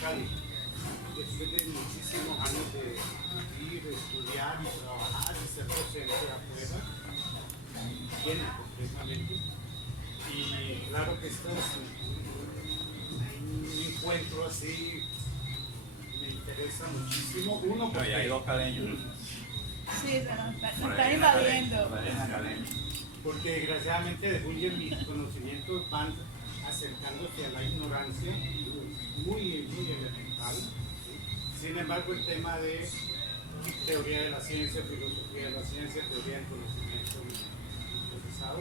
Cali. Después de muchísimos años de vivir, estudiar y trabajar y ser docente afuera, viene completamente. Y claro que esto es un encuentro así, me interesa muchísimo. Uno, porque hay dos caleños. Sí, se nos está invadiendo. Porque desgraciadamente defunden mis conocimientos, van acercándose a la ignorancia muy, muy elemental. Sin embargo, el tema de teoría de la ciencia, filosofía de la ciencia, teoría del conocimiento procesado,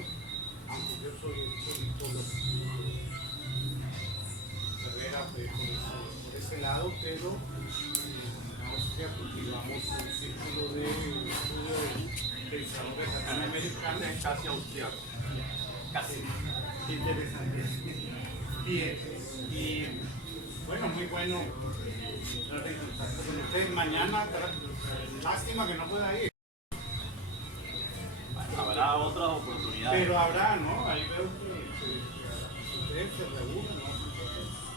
aunque yo soy politólogo, carrera por ese lado, pero en Austria cultivamos un círculo de estudio de pensadores latinoamericanos. Casi austriaco. Casi. Interesante. Y bueno, muy bueno entrar en contacto con ustedes. Mañana, lástima que no pueda ir. Habrá otras oportunidades. Pero habrá, ¿no? Ahí veo que ustedes se reúnen, ¿no?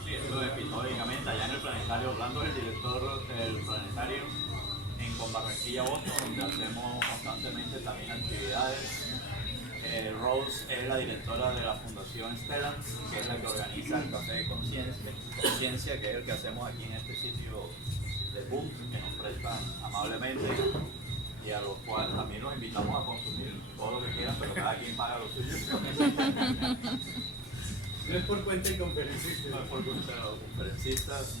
Sí, eso es pictóricamente. Allá en el Planetario, Orlando es el director del Planetario en Barranquilla, Boston, donde hacemos constantemente también actividades. Rose es la directora de la Fundación Stellans, que es la que organiza el Café de Conciencia, que es el que hacemos aquí en este sitio de boom, que nos prestan amablemente y a los cuales también los invitamos a consumir todo lo que quieran, pero cada quien paga lo suyo. No es por cuenta de conferencistas. No es por cuenta de los conferencistas.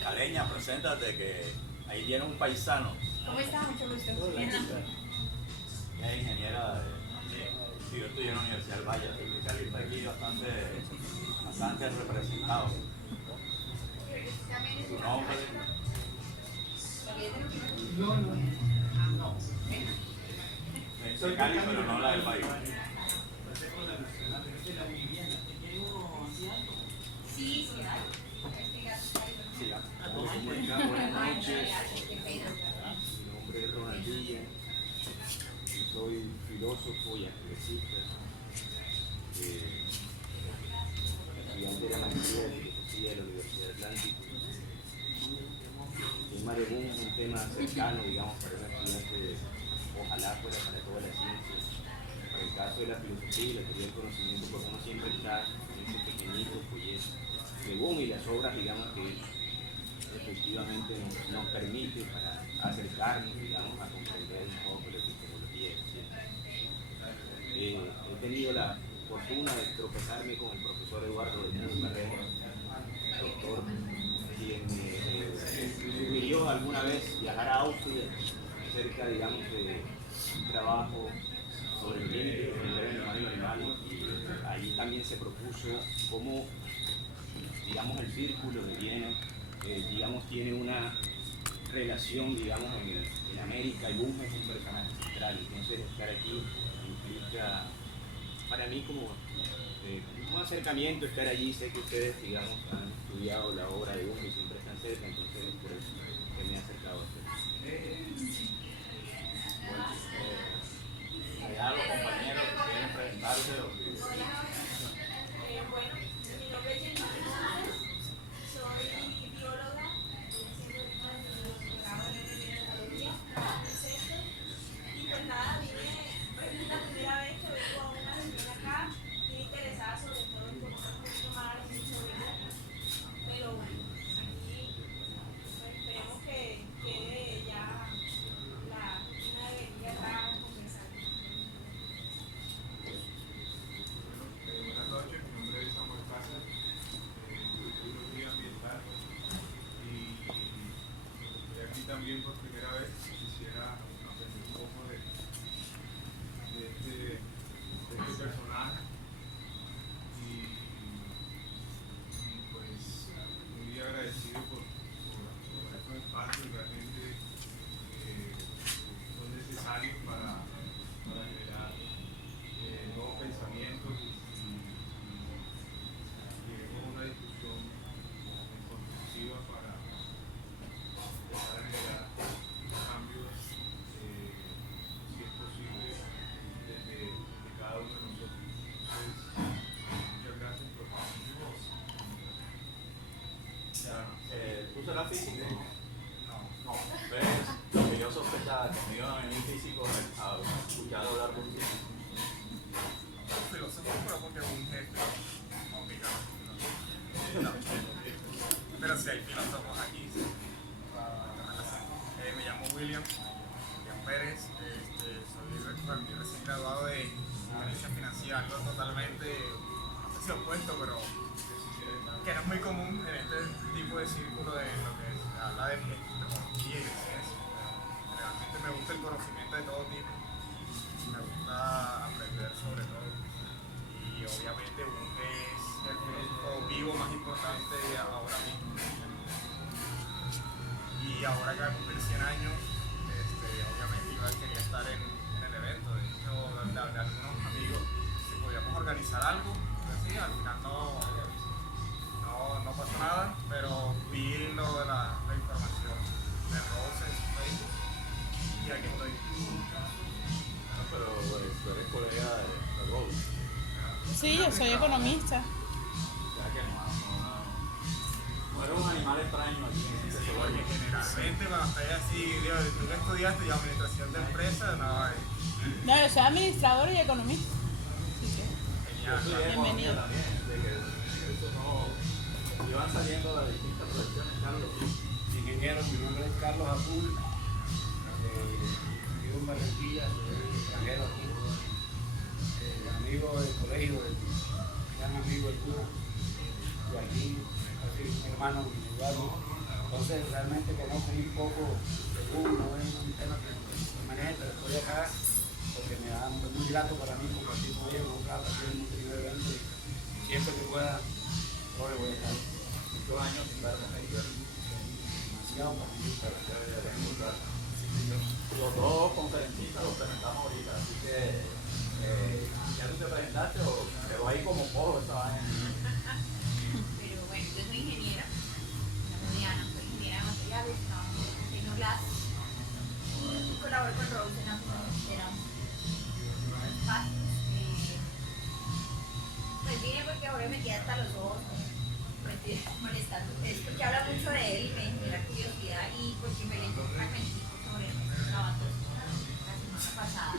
Caleña, preséntate, que ahí viene un paisano. ¿Cómo está? Mucho gusto. Es ingeniera sí, yo estudié en la Universidad del Valle, así que Cali está aquí bastante representado. ¿Tu nombre? No. Soy Cali, pero no la del país. Sí, sí. Sí, Buenas noches, mi nombre es Ronaldinho, soy filósofo y activista, estudiante de la maestría de filosofía de la Universidad Atlántica. El tema de boom es un tema cercano, digamos, para un estudiante, ojalá fuera para toda la ciencia. Para el caso de la filosofía y la teoría del conocimiento, pues uno siempre está en ese pequeñito folleto de boom y las obras, digamos, que efectivamente nos permite para acercarnos, digamos, a comprender un poco la epistemología de la ciencia. He tenido la fortuna de tropezarme con el profesor Eduardo de Mundo Carrera, doctor, quien me sugirió alguna vez viajar a Austria cerca, digamos, de un trabajo sobre el límite entre el humano y el animal, y ahí también se propuso cómo, digamos, el círculo de Viena digamos, tiene una relación, digamos, en América, y Boom es un personaje central, entonces estar aquí implica, para mí, como un acercamiento, estar allí. Sé que ustedes, digamos, han estudiado la obra de Boom y siempre están cerca, entonces es por eso que me he acercado a ustedes. Allá los compañeros que quieren presentarse o que... Bueno, mi nombre es Jenny Fernández, soy bióloga, estoy haciendo mi doctorado en biotecnología, y pues nada, es la primera vez que vengo a una reunión acá, estoy interesada sobre todo en conocer un poquito más sobre esto, pero bueno, aquí pues, esperemos que quede ya una debería acá conversando. Buenas noches, mi nombre es Samuel Casas, soy biología ambiental y estoy aquí también por primera vez. Quisiera aprender un poco de este personaje y pues muy agradecido por estos espacios realmente son necesarios para generar nuevos pensamientos y lleguemos a una discusión constructiva para empezar a generar cambios, si es posible, desde cada uno de nosotros. No, pues lo que yo sospechaba, conmigo en el físico, a escuchar hablar de un físico. Filósofo, pero porque es un jefe complicado. No. Pero sí hay filósofos aquí. Me llamo William Pérez. Soy recién graduado de Gerencia Financiera, algo totalmente, no sé si opuesto, pero que no es muy común en este tipo de círculo de lo que se habla de epistemología y de ciencia. Realmente me gusta el conocimiento de todo tipo. Me gusta aprender sobre todo. Y obviamente Bunge es el filósofo vivo más importante ahora mismo. Y ahora que va a cumplir 100 años, obviamente igual quería estar en el evento. De hecho, le hablé a algunos amigos si podíamos organizar algo. Pues sí, al final no pasó nada, pero vi lo de la información de Rose en su Facebook y aquí estoy. No, pero tú eres colega de Rose. Sí, yo soy economista. O sea que no eres un animal extraño aquí en este Sí, porque zoológico. generalmente cuando estás así, digo, tú que estudiaste y administración de empresas, no, No, yo soy administrador y economista. Así que, Yo genial. estudié Bienvenido. economía también, de que eso no... Iban saliendo las distintas profesiones, Carlos. Ingeniero, mi nombre es Carlos Azul, vivo en Barranquilla, soy extranjero aquí, amigo del colegio, gran amigo del cura, y aquí, casi un hermano individual, entonces realmente conozco muy poco de Google, no es un tema que me maneje, pero estoy acá porque me da muy grato para mí compartir con ellos, un rato aquí en un primer evento, y siempre que pueda, no le voy a estar. Muchos años sin vernos, Demasiado para mí. Los dos conferencistas los presentamos ahorita, así que ya tú te presentaste, pero ahí como poco esta vaina. Pero bueno, yo soy ingeniera, me llamo Diana, soy ingeniera de materiales, trabajo en Tecnoglass y colaboro con Rose en unos espacios. Pues vine porque ahora me quedé hasta los ojos, me estoy molestando, es porque habla mucho de él y me genera curiosidad y porque me leí un fragmentito sobre nuestros trabajos la semana pasada.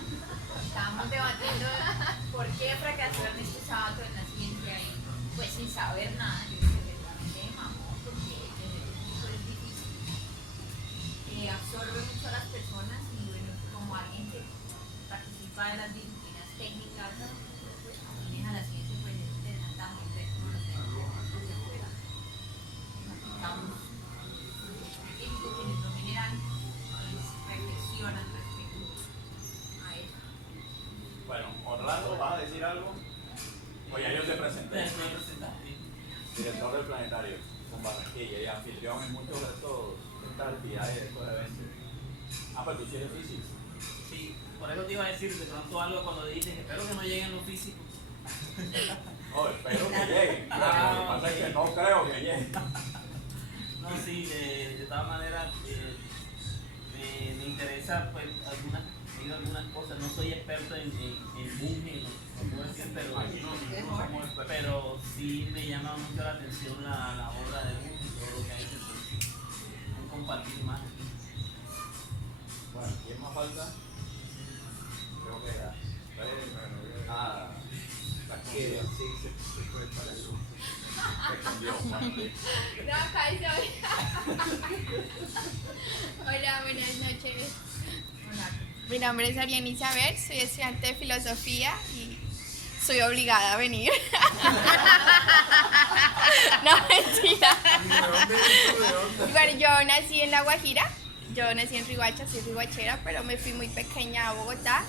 Estábamos debatiendo por qué fracasó Ernesto Sabato en la ciencia y pues sin saber nada, yo creo que realmente mamó porque desde el principio es difícil. Absorbe mucho a las personas y bueno, como alguien que participa de las disciplinas técnicas, pues afines a la ciencia, pues es interesante también ver cómo los técnicos hacia afuera aplicamos científicos quienes no generan, pues reflexionan respecto a eso. Bueno, Orlando, ¿vas a decir algo? O ya yo te presenté. Director del planetario con Barranquilla y anfitrión en muchos de estas actividades de estos eventos. Ah, pues tú sí eres físico. Sí, por eso te iba a decir de pronto algo cuando dices, espero que no lleguen los físicos. No, espero que lleguen. Lo que pasa es que no creo que lleguen. No, sí, de todas maneras me interesa pues algunas cosas. No soy experto en Bunge, no puedo decir, pero sí me llama mucho la atención la obra de Bunge y todo lo que ha hecho. Pues, compartir más aquí. Bueno, ¿quién más falta? Creo que ya. Ah, Casquedia. Sí, se fue para el sur. No, acá estoy. Hola, buenas noches. Hola. Mi nombre es Ariana Isabel, soy estudiante de filosofía y soy obligada a venir. No, mentira. Bueno, yo nací en La Guajira, yo nací en Riohacha, soy riohachera, pero me fui muy pequeña a Bogotá.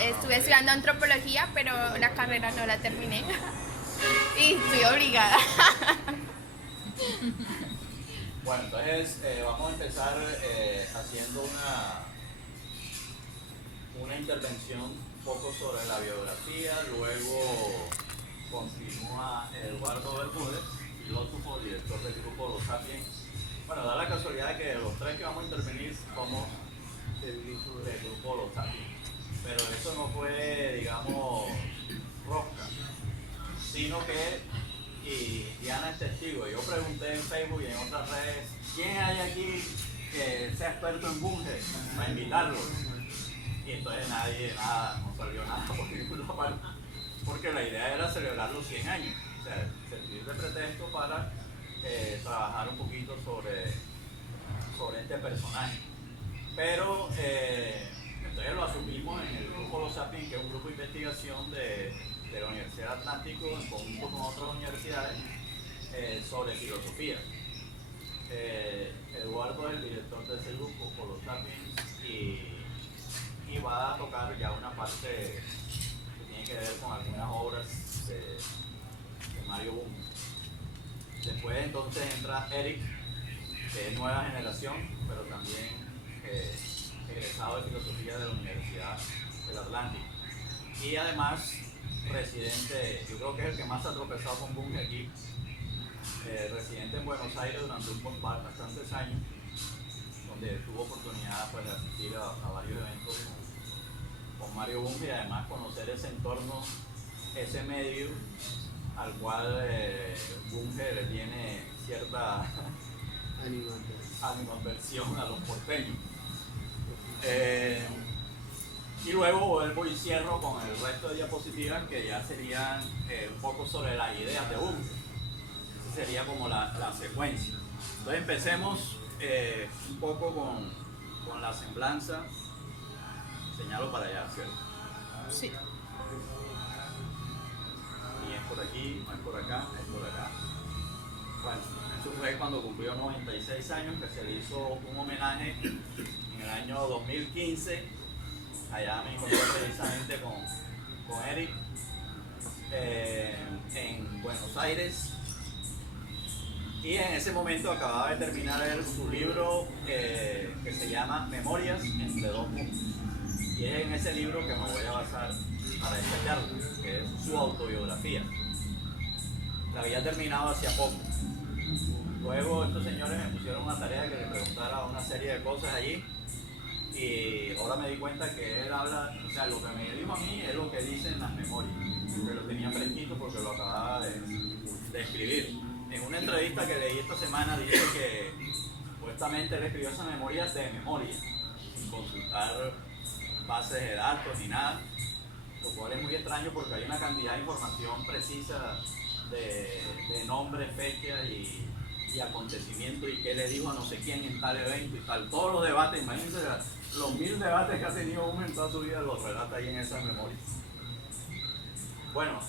Estuve estudiando antropología, pero la carrera no la terminé. Y estoy obligada. Bueno, entonces vamos a empezar haciendo una intervención un poco sobre la biografía, luego continúa Eduardo Bermúdez, filósofo, director del grupo Los Sapiens. Bueno, da la casualidad de que los tres que vamos a intervenir somos del grupo Los Sapiens, pero eso no fue, digamos, rosca, sino que, y Diana es testigo, yo pregunté en Facebook y en otras redes, ¿quién hay aquí que quien sea experto en Bunge para invitarlo. Y entonces no salió nada por ninguna parte, porque la idea era celebrar los 100 años, o sea, servir de pretexto para trabajar un poquito sobre este personaje. Pero entonces lo asumimos en el grupo Los Sapiens, que es un grupo de investigación de la Universidad del Atlántico en conjunto con otras universidades sobre filosofía. Eduardo es el director de ese grupo, por Los Sapiens, y va a tocar ya una parte que tiene que ver con algunas obras de Mario Bunge. Después entonces entra Eric, que es nueva generación, pero también egresado de filosofía de la Universidad del Atlántico. Y además residente, yo creo que es el que más ha tropezado con Bunge aquí, residente en Buenos Aires durante bastantes años, donde tuvo oportunidad pues, de asistir a varios eventos con Mario Bunge y además conocer ese entorno, ese medio al cual Bunge le tiene cierta animadversión a los porteños. Y luego vuelvo y cierro con el resto de diapositivas que ya serían un poco sobre las ideas de Bunge. Esa sería como la secuencia. Entonces empecemos un poco con la semblanza. Señalo para allá, ¿cierto? Sí. Y es por aquí, no es por acá, es por acá. Bueno, eso fue cuando cumplió 96 años que se le hizo un homenaje en el año 2015. Allá me encontré precisamente con Eric en Buenos Aires. Y en ese momento acababa de terminar su libro que se llama Memorias entre dos mundos. Y es en ese libro que me voy a basar para esta charla, que es su autobiografía. La había terminado hacía poco. Luego estos señores me pusieron una tarea que le preguntara una serie de cosas allí. Y ahora me di cuenta que él habla, o sea, lo que me dijo a mí es lo que dice en las memorias. Que lo tenía fresquito porque lo acababa de escribir. En una entrevista que leí esta semana dice que supuestamente él escribió esa memoria de memoria, sin consultar bases de datos ni nada, lo cual es muy extraño porque hay una cantidad de información precisa de nombres, fechas y acontecimientos y qué le dijo a no sé quién en tal evento y tal. Todos los debates, imagínense los 1000 debates que ha tenido uno en toda su vida, los relata ahí en esas memorias. Bueno,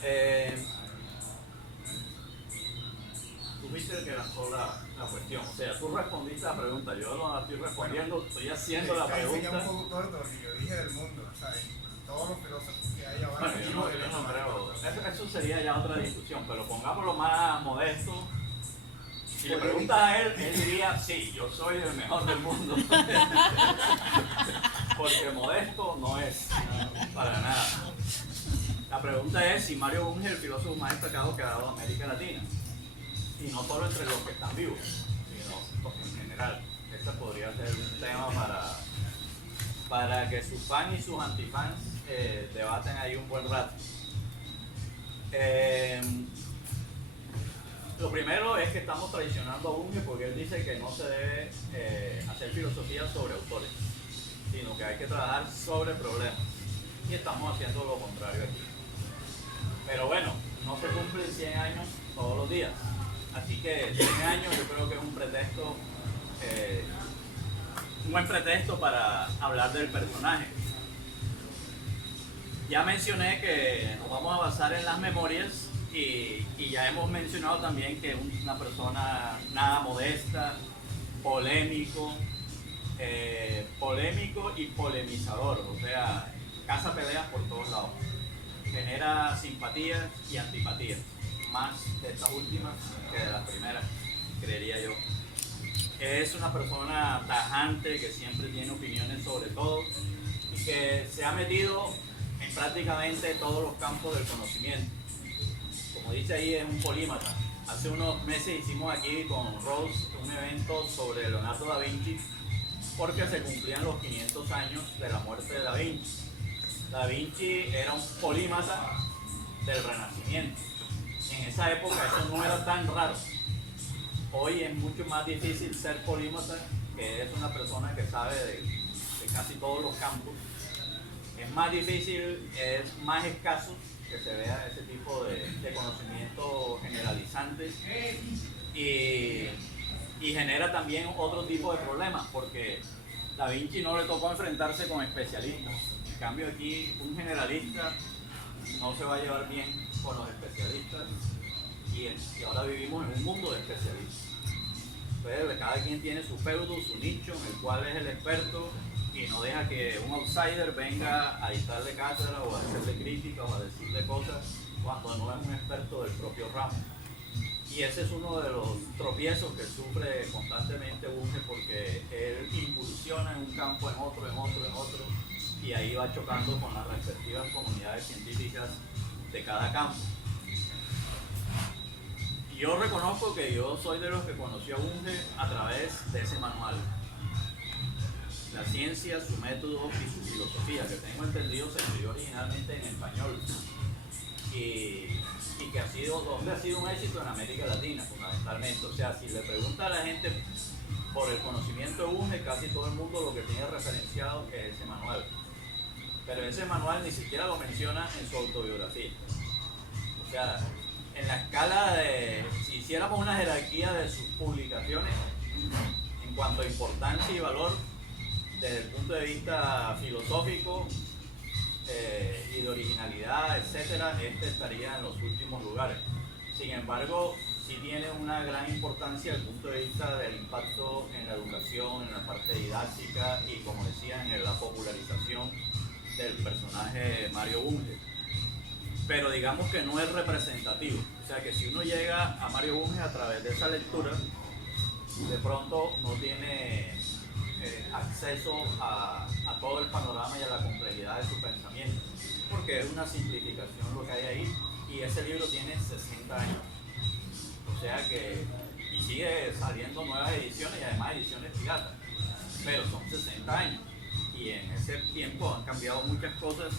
tú viste que lanzó la cuestión, o sea, tú respondiste la pregunta, yo no la estoy respondiendo, estoy haciendo la pregunta. un poco corto porque yo dije del mundo, ¿sabes? Todos los filósofos que hay ahora. Bueno, yo no creo, eso sería ya otra discusión, pero pongámoslo más modesto. Si le preguntas a él, él diría, sí, yo soy el mejor del mundo. Porque modesto no es, para nada. La pregunta es si Mario Bunge es el filósofo más destacado que ha dado América Latina. Y no solo entre los que están vivos, sino en general. Este podría ser un tema para que sus fans y sus antifans debaten ahí un buen rato. Lo primero es que estamos traicionando a Bunge porque él dice que no se debe hacer filosofía sobre autores, sino que hay que trabajar sobre problemas. Y estamos haciendo lo contrario aquí. Pero bueno, no se cumplen 100 años todos los días. Así que 100 años yo creo que es un pretexto, un buen pretexto para hablar del personaje. Ya mencioné que nos vamos a basar en las memorias y ya hemos mencionado también que es una persona nada modesta, polémico y polemizador, o sea, caza peleas por todos lados. Genera simpatías y antipatías, más de estas últimas que de las primeras, creería yo. Es una persona tajante que siempre tiene opiniones sobre todo y que se ha metido en prácticamente todos los campos del conocimiento. Como dice ahí, es un polímata. Hace unos meses hicimos aquí con Rose un evento sobre Leonardo da Vinci porque se cumplían los 500 años de la muerte de Da Vinci. Da Vinci era un polímata del Renacimiento. En esa época eso no era tan raro. Hoy es mucho más difícil ser polímata que es una persona que sabe de casi todos los campos, es más difícil, es más escaso que se vea ese tipo de conocimiento generalizante y genera también otro tipo de problemas, porque Da Vinci no le tocó enfrentarse con especialistas. En cambio aquí un generalista no se va a llevar bien con los especialistas y ahora vivimos en un mundo de especialistas. Entonces cada quien tiene su feudo, su nicho en el cual es el experto y no deja que un outsider venga a dictarle cátedra o a hacerle crítica o a decirle cosas cuando no es un experto del propio ramo. Y ese es uno de los tropiezos que sufre constantemente Bunge, porque él incursiona en un campo, en otro, y ahí va chocando con las respectivas comunidades científicas de cada campo. Yo reconozco que yo soy de los que conocí a Bunge a través de ese manual. La ciencia, su método y su filosofía, que tengo entendido se escribió originalmente en español. Y que ha sido un éxito en América Latina, fundamentalmente. O sea, si le pregunta a la gente por el conocimiento de Bunge, casi todo el mundo lo que tiene referenciado es ese manual. Pero ese manual ni siquiera lo menciona en su autobiografía. O sea, en la escala de, si hiciéramos una jerarquía de sus publicaciones en cuanto a importancia y valor, desde el punto de vista filosófico, y de originalidad, etcétera, este estaría en los últimos lugares. Sin embargo, sí tiene una gran importancia desde el punto de vista del impacto en la educación, en la parte didáctica y, como decían, en la popularización del personaje Mario Bunge. Pero digamos que no es representativo. O sea que si uno llega a Mario Bunge a través de esa lectura, de pronto no tiene acceso a todo el panorama y a la complejidad de su pensamiento, porque es una simplificación lo que hay ahí, y ese libro tiene 60 años, o sea que, y sigue saliendo nuevas ediciones y además ediciones piratas, pero son 60 años, y en ese tiempo han cambiado muchas cosas,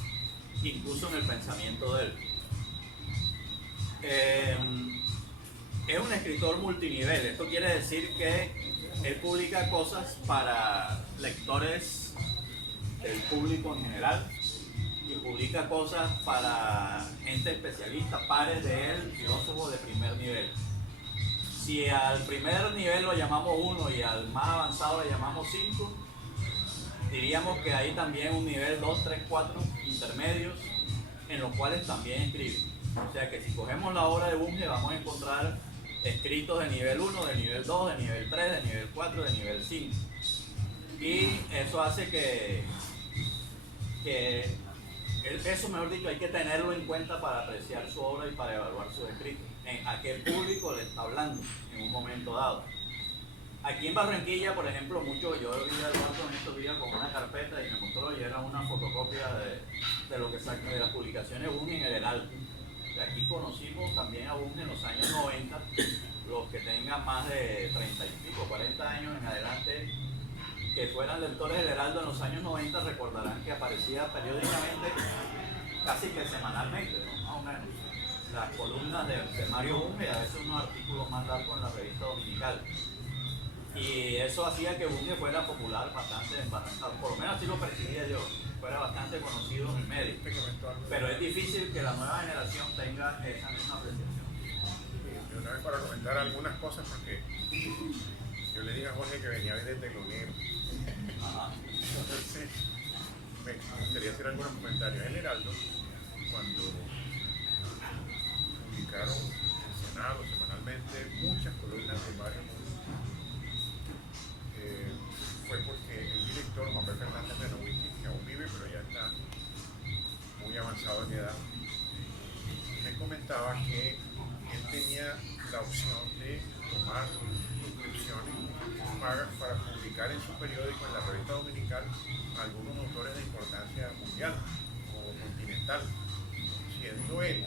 incluso en el pensamiento de él. Es un escritor multinivel, esto quiere decir que él publica cosas para lectores del público en general y publica cosas para gente especialista, pares de él, filósofos de primer nivel. Si al primer nivel lo llamamos 1 y al más avanzado le llamamos 5, diríamos que hay también un nivel 2, 3, 4 intermedios en los cuales también escribe. O sea que si cogemos la obra de Bunge vamos a encontrar escritos de nivel 1, de nivel 2, de nivel 3, de nivel 4, de nivel 5. Y eso hace que eso, mejor dicho, hay que tenerlo en cuenta para apreciar su obra y para evaluar sus escritos. A qué público le está hablando en un momento dado. Aquí en Barranquilla, por ejemplo, yo vi a Eduardo en estos días con una carpeta y me mostró y era una fotocopia de lo que saca de las publicaciones Bunge en el Heraldo. Aquí conocimos también a Bunge en los años 90, los que tengan más de 30 y pico, 40 años en adelante, que fueran lectores del Heraldo en los años 90, recordarán que aparecía periódicamente, casi que semanalmente, ¿no? Más o menos, las columnas de Mario Bunge y a veces unos artículos más largos en la revista dominical. Y eso hacía que Bunge fuera popular bastante en Barranquilla, por lo menos así lo percibía yo, fuera bastante conocido en el medio. Pero es difícil que la nueva generación tenga esa misma apreciación. Yo una vez para comentar algunas cosas, porque yo le dije a Jorge que venía desde telonero. Entonces, me gustaría hacer algunos comentarios. El Heraldo, cuando publicaron en el Senado semanalmente muchas columnas de Mario Bunge, fue porque el director Juan B. Fernández de Nowitzki, que aún vive pero ya está muy avanzado en edad, me comentaba que él tenía la opción de tomar inscripciones pagas para publicar en su periódico, en la revista dominical, algunos autores de importancia mundial o continental, siendo él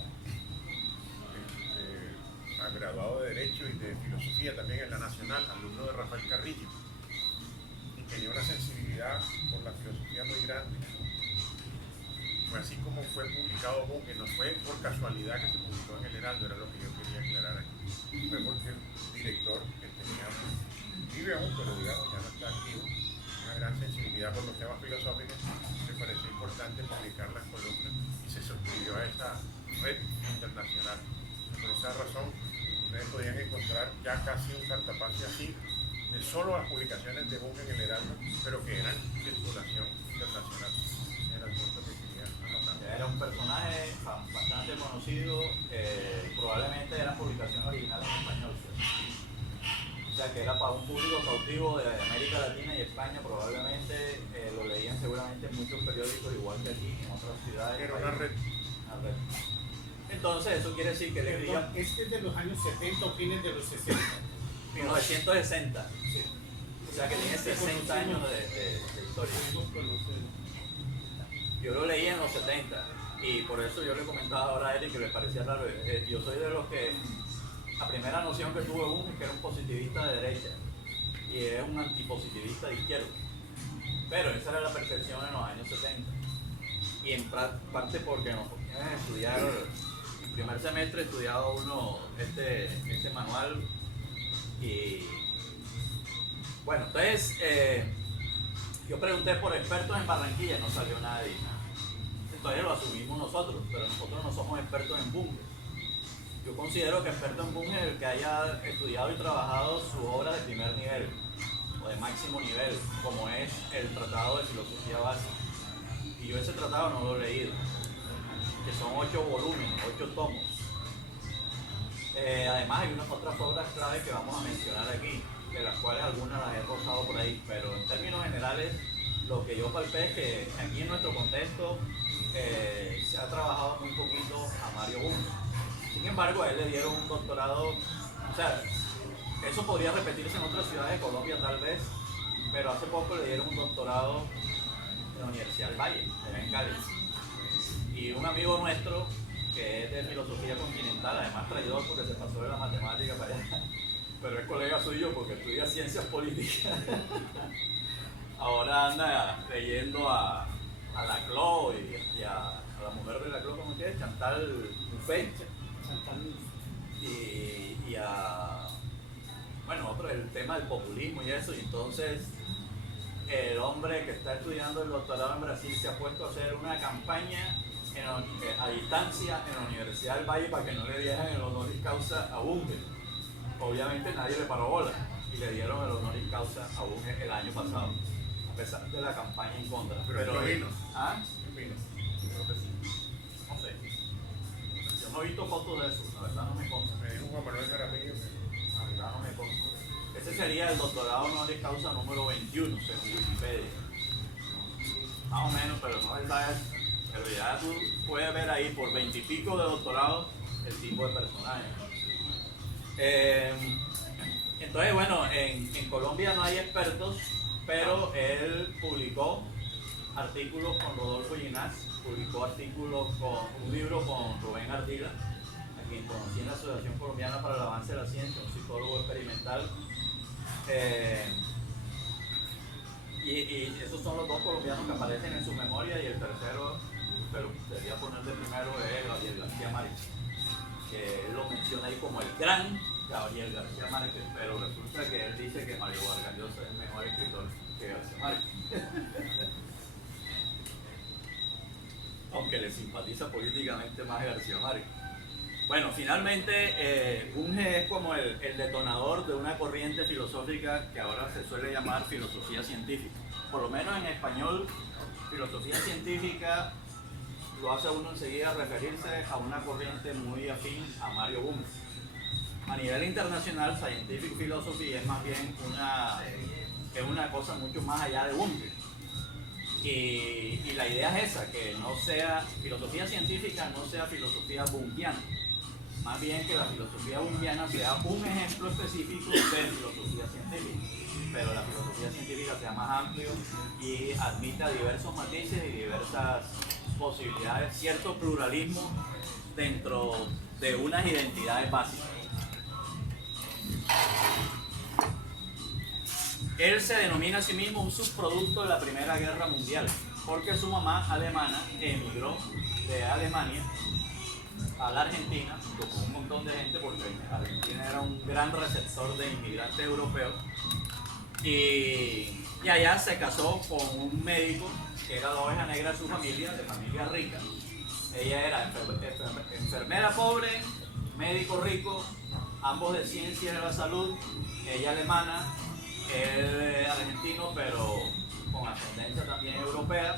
graduado de Derecho y de Filosofía también en la Nacional, alumno de Rafael Carrillo. Tenía una sensibilidad por la filosofía muy grande. Fue así como fue publicado Bunge, no fue por casualidad que se publicó en el Heraldo, era lo que yo quería aclarar aquí. Fue porque el director, que tenía un vive aún, pero digamos ya no está activo, una gran sensibilidad por los temas filosóficos, me pareció importante publicar las columnas y se suscribió a esa red internacional. Por esa razón, ustedes podían encontrar ya casi un cartapacio así de solo las publicaciones de Bunge en el Heraldo, pero que eran circulación internacional. Ese era el punto que quería anotar. Era un personaje bastante conocido, probablemente eran publicaciones originales en español. O sea, que era para un público cautivo de América Latina y España, probablemente lo leían seguramente en muchos periódicos, igual que aquí, en otras ciudades. Era una red. Una red. Entonces, eso quiere decir que Perdón, este es de los años 70 o fines de los 60. 1960. Sí. O sea, que tiene 60 años de historia. Yo lo leí en los 70 y por eso yo le comentaba ahora a Eric que me parecía raro. Yo soy de los que la primera noción que tuve es que era un positivista de derecha y es un antipositivista de izquierda. Pero esa era la percepción en los años 70. Y en parte porque nos ponían a estudiar, el primer semestre estudiaba uno este manual y bueno, entonces yo pregunté por expertos en Barranquilla, no salió nadie. Entonces lo asumimos nosotros, pero nosotros no somos expertos en Bunge. Yo considero que experto en Bunge es el que haya estudiado y trabajado su obra de primer nivel o de máximo nivel, como es el Tratado de Filosofía Básica. Y yo ese tratado no lo he leído, que son 8 volúmenes, 8 tomos. Además hay unas otras obras clave que vamos a mencionar aquí, de las cuales algunas las he rozado por ahí, pero en términos generales lo que yo palpé es que aquí en nuestro contexto se ha trabajado muy poquito a Mario Bunge. Sin embargo, a él le dieron un doctorado, o sea, eso podría repetirse en otras ciudades de Colombia tal vez, pero hace poco le dieron un doctorado en la Universidad del Valle, allá en Cali. Y un amigo nuestro, que es de filosofía continental, además traidor porque se pasó de la matemática para allá, pero es colega suyo porque estudia ciencias políticas. Ahora anda leyendo a Laclau y a la mujer de Laclau, ¿cómo que es? Chantal Mouffe. Y a, bueno, otro, el tema del populismo y eso, y entonces el hombre que está estudiando el doctorado en Brasil se ha puesto a hacer una campaña a distancia en la Universidad del Valle para que no le dieran el honoris causa a Bunge. Obviamente nadie le paró bola y le dieron el honoris causa a Bunge el año pasado, a pesar de la campaña en contra. Pero no vino. ¿Ah? No vino. Creo que sí. No sé. Yo no he visto fotos de eso, la verdad no me consta. Me dijo Juan Manuel Jaramillo que La verdad no me consta. Ese sería el doctorado honoris causa número 21, según Wikipedia. Más o menos, pero no es verdad. En realidad tú puedes ver ahí por 20 y pico de doctorados el tipo de personaje. Entonces, bueno, en Colombia no hay expertos, pero él publicó artículos con Rodolfo Ginás, publicó artículos con un libro con Rubén Ardila, a quien conocí en la Asociación Colombiana para el Avance de la Ciencia, un psicólogo experimental. Y esos son los dos colombianos que aparecen en su memoria, y el tercero, pero debería poner de primero, es Gabriel García Márquez, que él lo menciona ahí como el gran Gabriel García Márquez, pero resulta que él dice que Mario Vargas Llosa es mejor escritor que García Márquez. Aunque le simpatiza políticamente más a García Márquez. Bueno, finalmente Bunge es como el detonador de una corriente filosófica que ahora se suele llamar filosofía científica. Por lo menos en español, filosofía científica lo hace uno enseguida referirse a una corriente muy afín a Mario Bunge. A nivel internacional, scientific philosophy es más bien una cosa mucho más allá de Bunge. Y la idea es esa, que no sea filosofía científica, no sea filosofía bungiana. Más bien que la filosofía bungiana sea un ejemplo específico de filosofía científica. Pero la filosofía científica sea más amplio y admita diversos matices y diversas posibilidades, cierto pluralismo dentro de unas identidades básicas. Él se denomina a sí mismo un subproducto de la Primera Guerra Mundial, porque su mamá alemana emigró de Alemania a la Argentina, junto con un montón de gente, porque Argentina era un gran receptor de inmigrantes europeos, Y allá se casó con un médico que era la oveja negra de su familia, de familia rica. Ella era enfermera pobre, médico rico, ambos de ciencias de la salud, ella alemana, él argentino, pero con ascendencia también europea.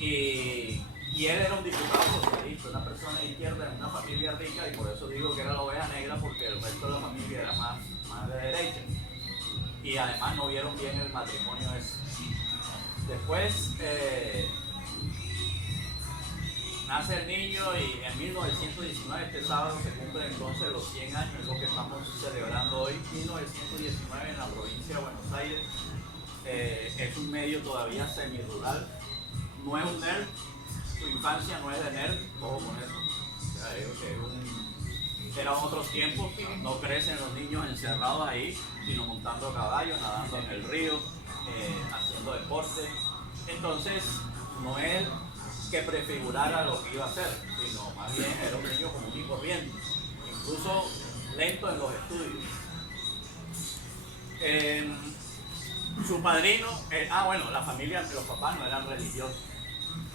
Y él era un diputado socialista, una persona de izquierda en una familia rica, y por eso digo que era la oveja negra, porque el resto de la familia era más de derecha. Y además no vieron bien el matrimonio ese. Después nace el niño y en 1919, este sábado, se cumplen entonces los 100 años, es lo que estamos celebrando hoy. 1919 en la provincia de Buenos Aires. Es un medio todavía semi-rural, no es un nerd, su infancia no es de nerd, ojo con eso. O sea, eran otros tiempos, no crecen los niños encerrados ahí, sino montando caballos, nadando en el río, haciendo deporte. Entonces, no es que prefigurara lo que iba a hacer, sino más bien era un niño común y corriente, incluso lento en los estudios. Su padrino, bueno, la familia, los papás no eran religiosos,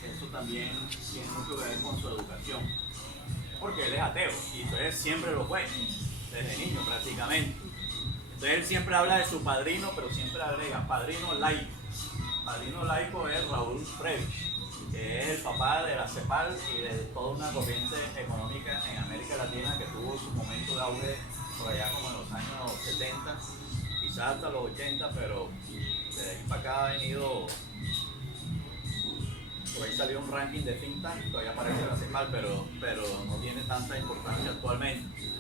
eso también tiene mucho que ver con su educación, porque él es ateo y entonces siempre lo fue, desde niño prácticamente. Entonces él siempre habla de su padrino, pero siempre agrega padrino laico. Padrino laico es Raúl Prebisch, que es el papá de la CEPAL y de toda una corriente económica en América Latina que tuvo su momento de auge por allá como en los años 70, quizás hasta los 80, pero de ahí para acá ha venido, por ahí salió un ranking de think tank, todavía aparece la CEPAL, pero no tiene tanta importancia actualmente.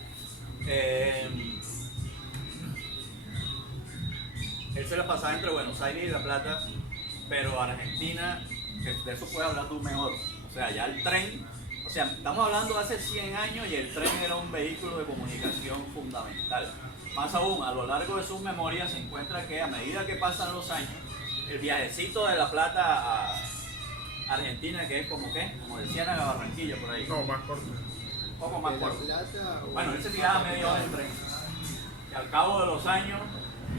Él se la pasaba entre Buenos Aires y La Plata, pero Argentina, de eso puede hablar tú mejor. O sea, ya el tren, o sea, estamos hablando de hace 100 años y el tren era un vehículo de comunicación fundamental. Más aún, a lo largo de sus memorias se encuentra que a medida que pasan los años, el viajecito de La Plata a Argentina, que es como decían a Barranquilla por ahí. No, más corto. Un poco más corto. Bueno, él se tiraba media hora en tren. Y al cabo de los años,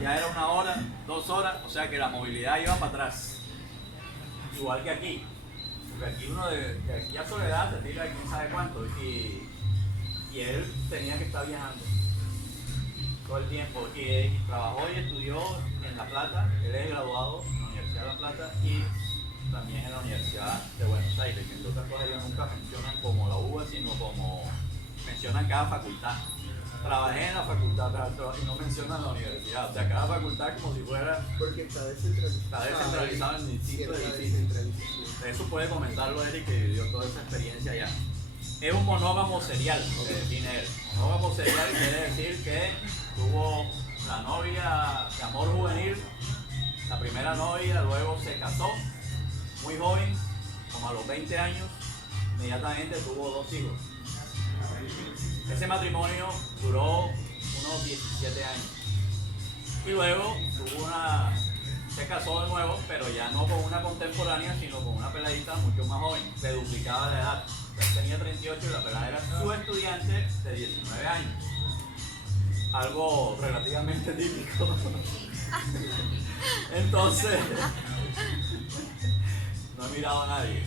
ya era 1 hora, 2 horas, o sea que la movilidad iba para atrás. Igual que aquí. Porque aquí uno de aquí a Soledad se tira quién sabe cuánto. Y él tenía que estar viajando todo el tiempo. Y trabajó y estudió en La Plata. Él es graduado en la Universidad de La Plata y también en la Universidad de Buenos Aires, que en otras cosas ellos nunca mencionan como la UBA, sino como mencionan cada facultad. Trabajé en la facultad y no mencionan la universidad, o sea, cada facultad como si fuera... Porque está descentralizado. Está descentralizado en distintos edificios. Eso puede comentarlo Eric, que vivió toda esa experiencia allá. Es un monógamo serial, lo que define él. Monógamo serial quiere decir que tuvo la novia de amor juvenil, la primera novia, luego se casó, muy joven, como a los 20 años, inmediatamente tuvo 2 hijos. Ese matrimonio duró unos 17 años. Y luego se casó de nuevo, pero ya no con una contemporánea, sino con una peladita mucho más joven, se duplicaba de edad. Él tenía 38 y la pelada era su estudiante de 19 años. Algo relativamente típico. Entonces, no he mirado a nadie.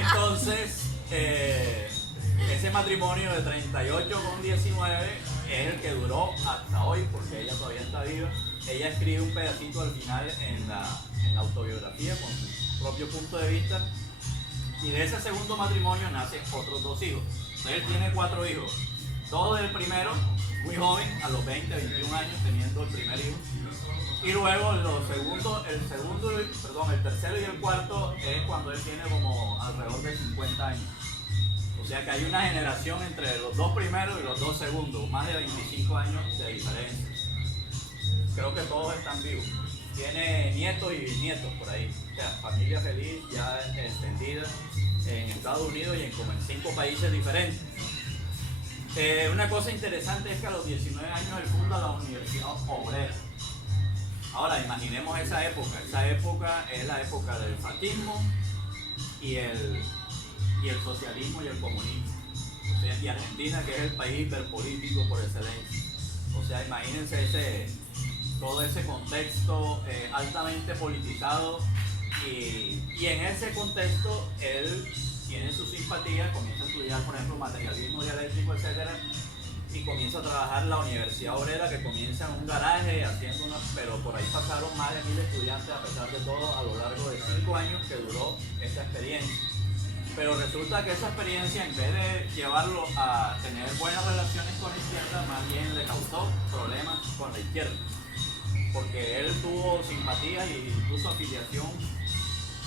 Entonces, ese matrimonio de 38 con 19 es el que duró hasta hoy, porque ella todavía está viva. Ella escribe un pedacito al final en la autobiografía con su propio punto de vista. Y de ese segundo matrimonio nacen otros 2 hijos. Entonces él tiene 4 hijos. 2 del primero, muy joven, a los 20, 21 años, teniendo el primer hijo. Y luego el tercero y el cuarto es cuando él tiene como alrededor de 50 años. O sea que hay una generación entre los 2 primeros y los 2 segundos, más de 25 años de diferencia. Creo que todos están vivos. Tiene nietos y bisnietos por ahí. O sea, familia feliz ya extendida en Estados Unidos y como en 5 países diferentes. Una cosa interesante es que a los 19 años él funda la Universidad Obrera. Ahora, imaginemos esa época. Esa época es la época del fascismo y el socialismo y el comunismo. O sea, y Argentina, que es el país hiperpolítico por excelencia. O sea, imagínense todo ese contexto altamente politizado y en ese contexto él tiene su simpatía, comienza a estudiar por ejemplo materialismo dialéctico, etcétera, y comienza a trabajar en la Universidad Obrera, que comienza en un garaje haciendo pero por ahí pasaron más de 1000 estudiantes a pesar de todo a lo largo de 5 años que duró esa experiencia. Pero resulta que esa experiencia, en vez de llevarlo a tener buenas relaciones con la izquierda, más bien le causó problemas con la izquierda. Porque él tuvo simpatía e incluso afiliación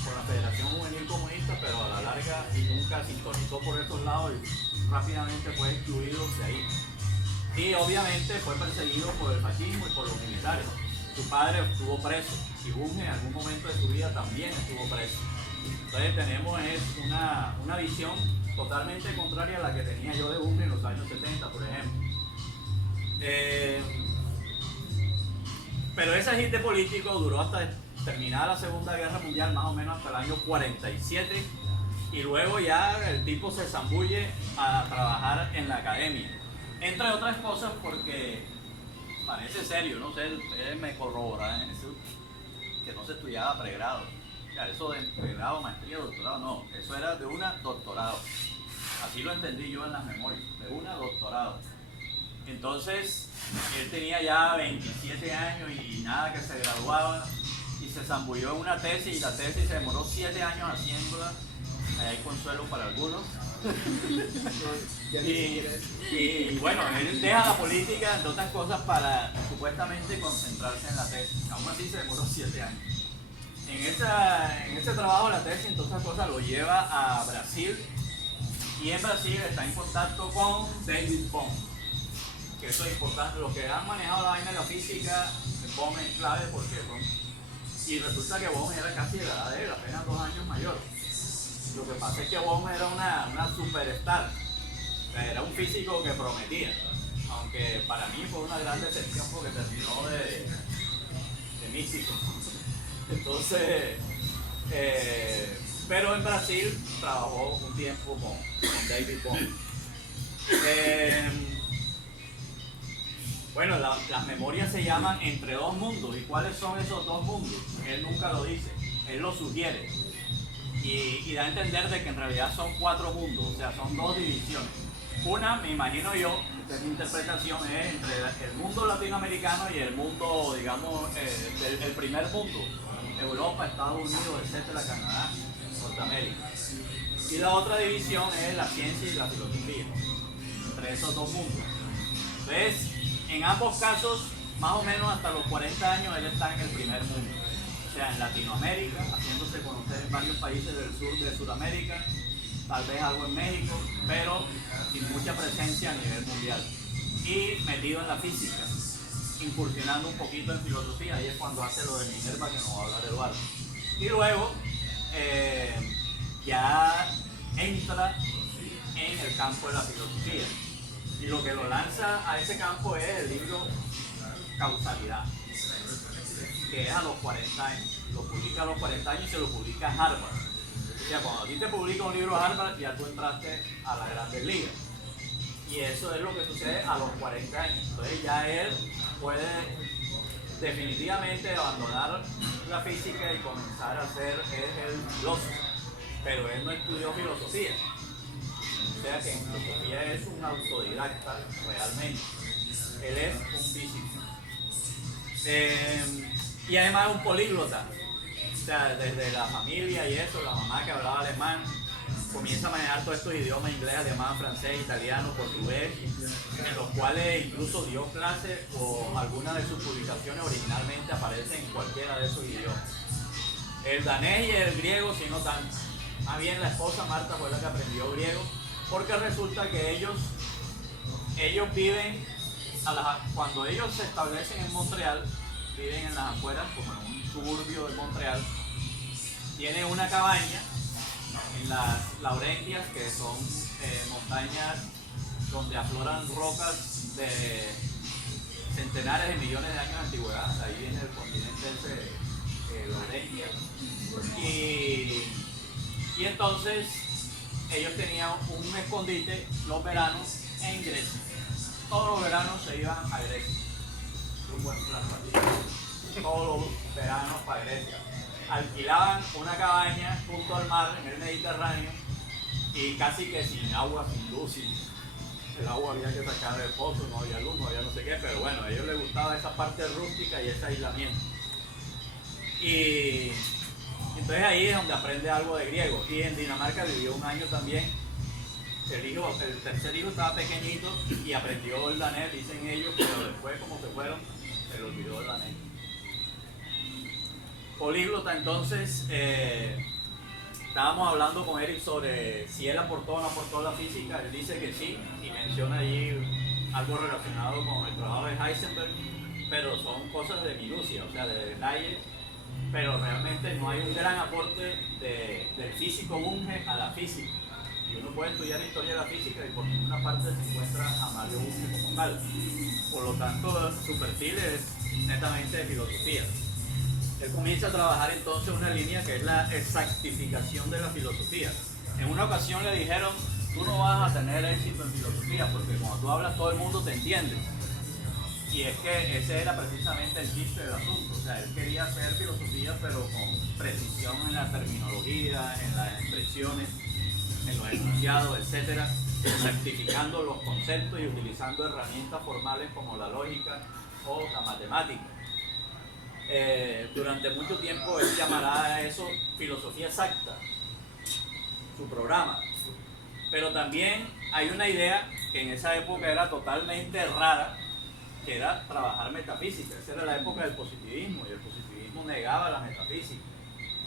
con la Federación Juvenil Comunista, pero a la larga y nunca sintonizó por estos lados y rápidamente fue excluido de ahí. Y obviamente fue perseguido por el fascismo y por los militares. Su padre estuvo preso y Bunge en algún momento de su vida también estuvo preso. Entonces tenemos una visión totalmente contraria a la que tenía yo de Bunge en los años 70, por ejemplo. Pero ese agite político duró hasta terminada la Segunda Guerra Mundial, más o menos hasta el año 47, y luego ya el tipo se zambulle a trabajar en la academia. Entre otras cosas porque parece serio, no sé, ustedes me corroborarán eso, que no se estudiaba pregrado. Ya, eso de pregrado, maestría, doctorado, no, eso era de una doctorado. Así lo entendí yo en las memorias, de una doctorado. Entonces, él tenía ya 27 años y nada que se graduaba y se zambulló en una tesis y la tesis se demoró 7 años haciéndola. Ahí hay consuelo para algunos. y bueno, él deja la política, entre otras cosas, para supuestamente concentrarse en la tesis. Aún así se demoró 7 años. En ese trabajo la tesis, entre otras cosas, lo lleva a Brasil y en Brasil está en contacto con David Bohm, que eso es importante. Los que han manejado la vaina de la física, Bohm es clave porque y resulta que Bohm era casi de la edad de él, apenas 2 años mayor. Lo que pasa es que Bohm era una superstar, era un físico que prometía, aunque para mí fue una gran decepción porque terminó de místico. Entonces, pero en Brasil trabajó un tiempo con David Bohm. Bueno, las memorias se llaman Entre dos mundos. ¿Y cuáles son esos dos mundos? Él nunca lo dice, él lo sugiere. Y da a entender de que en realidad son 4 mundos, o sea, son 2 divisiones. Una, me imagino yo, esta es mi interpretación, es entre el mundo latinoamericano y el mundo, digamos, el primer mundo. Europa, Estados Unidos, etcétera, Canadá, Norteamérica. Y la otra división es la ciencia y la filosofía, entre esos 2 mundos. Entonces, en ambos casos, más o menos hasta los 40 años, él está en el primer mundo. O sea, en Latinoamérica, haciéndose conocer en varios países del sur de Sudamérica, tal vez algo en México, pero sin mucha presencia a nivel mundial. Y metido en la física, incursionando un poquito en filosofía, y es cuando hace lo de Minerva, que nos va a hablar Eduardo. Y luego, ya entra en el campo de la filosofía. Y lo que lo lanza a ese campo es el libro Causalidad, que es a los 40 años. Lo publica a los 40 años y se lo publica Harvard. O sea, cuando a ti te publica un libro Harvard, ya tú entraste a las grandes ligas. Y eso es lo que sucede a los 40 años. Entonces ya él puede definitivamente abandonar la física y comenzar a ser el filósofo. Pero él no estudió filosofía. O sea que en filosofía es un autodidacta realmente. Él es un físico. Y además es un políglota. O sea, desde la familia y eso, la mamá que hablaba alemán, comienza a manejar todos estos idiomas: inglés, alemán, francés, italiano, portugués, en los cuales incluso dio clases o algunas de sus publicaciones originalmente aparecen en cualquiera de esos idiomas. El danés y el griego, si no tanto. Más bien la esposa Marta fue la que aprendió griego, porque resulta que ellos viven, cuando ellos se establecen en Montreal, viven en las afueras, como en un suburbio de Montreal, tienen una cabaña en las Laurentias, que son montañas donde afloran rocas de centenares de millones de años de antigüedad, ahí en el continente Laurentia. Y entonces ellos tenían un escondite los veranos en Grecia. Todos los veranos se iban a Grecia. un buen plan para ti. Todos los veranos para Grecia. Alquilaban una cabaña junto al mar en el Mediterráneo y casi que sin agua, sin luz, el agua había que sacar del pozo, no había luz, no había no sé qué, pero bueno, a ellos les gustaba esa parte rústica y ese aislamiento. Y entonces ahí es donde aprende algo de griego. Y en Dinamarca vivió un año también. El tercer hijo estaba pequeñito y aprendió el danés, dicen ellos, pero después como se fueron, se le olvidó el danés. Políglota, entonces, estábamos hablando con Eric sobre si él aportó o no aportó la física. Él dice que sí y menciona allí algo relacionado con el trabajo de Heisenberg, pero son cosas de minucia, o sea, de detalle, pero realmente no hay un gran aporte del físico Bunge a la física. Y uno puede estudiar historia de la física y por ninguna parte se encuentra a Mario Bunge como tal. Por lo tanto, su perfil es netamente de filosofía. Él comienza a trabajar entonces una línea que es la exactificación de la filosofía. En una ocasión le dijeron, tú no vas a tener éxito en filosofía porque cuando tú hablas todo el mundo te entiende. Y es que ese era precisamente el chiste del asunto. O sea, él quería hacer filosofía pero con precisión en la terminología, en las expresiones, en los enunciados, etc. Exactificando los conceptos y utilizando herramientas formales como la lógica o la matemática. Durante mucho tiempo él llamará a eso filosofía exacta, su programa. Pero también hay una idea que en esa época era totalmente rara, que era trabajar metafísica. Esa era la época del positivismo y el positivismo negaba la metafísica.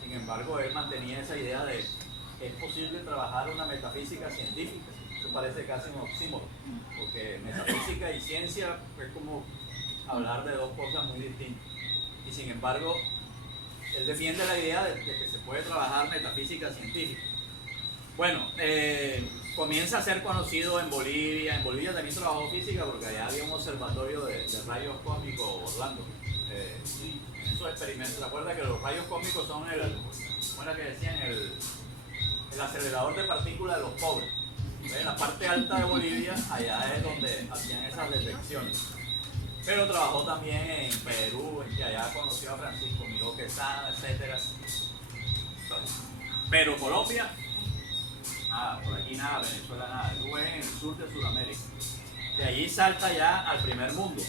Sin embargo, él mantenía esa idea de es posible trabajar una metafísica científica. Eso parece casi un oxímoron, porque metafísica y ciencia es como hablar de dos cosas muy distintas. Y sin embargo, él defiende la idea de que se puede trabajar metafísica científica. Bueno, comienza a ser conocido en Bolivia. En Bolivia también trabajó física porque allá había un observatorio de rayos cósmicos, Orlando. Esos experimentos, ¿se acuerdan que los rayos cósmicos son ¿cómo era que decían? El acelerador de partículas de los pobres. En la parte alta de Bolivia, allá es donde hacían esas detecciones. Pero trabajó también en Perú, en que allá conoció a Francisco Miró Quesada, etc. Pero Colombia, nada, por aquí nada, Venezuela nada, estuvo en el sur de Sudamérica. De allí salta ya al primer mundo.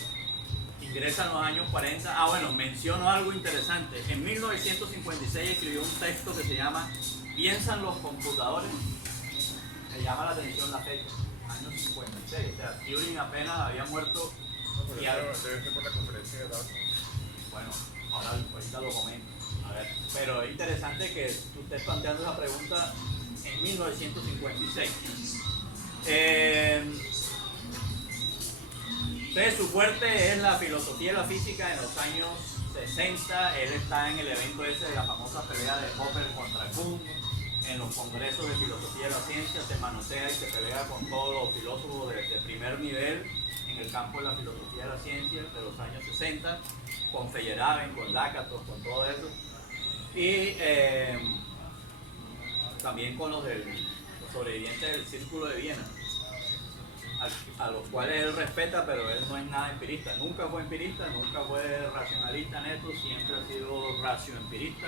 Ingresa en los años 40. Bueno, menciono algo interesante. En 1956 escribió un texto que se llama ¿Piensan los computadores? Me llama la atención la fecha, año 56. O sea, Turing apenas había muerto. Debe ser por la conferencia de datos. Bueno, ahorita lo comento. A ver, pero es interesante que tú estés planteando esa pregunta en 1956. Entonces, su fuerte es la filosofía y la física en los años 60. Él está en el evento ese de la famosa pelea de Popper contra Kuhn. En los congresos de filosofía y la ciencia se manosea y se pelea con todos los filósofos de primer nivel en el campo de la filosofía y la ciencia de los años 60, con Feyerabend, con Lakatos, con todo eso. Y también con los sobrevivientes del Círculo de Viena, a los cuales él respeta, pero él no es nada empirista. Nunca fue empirista, nunca fue racionalista neto, siempre ha sido racioempirista.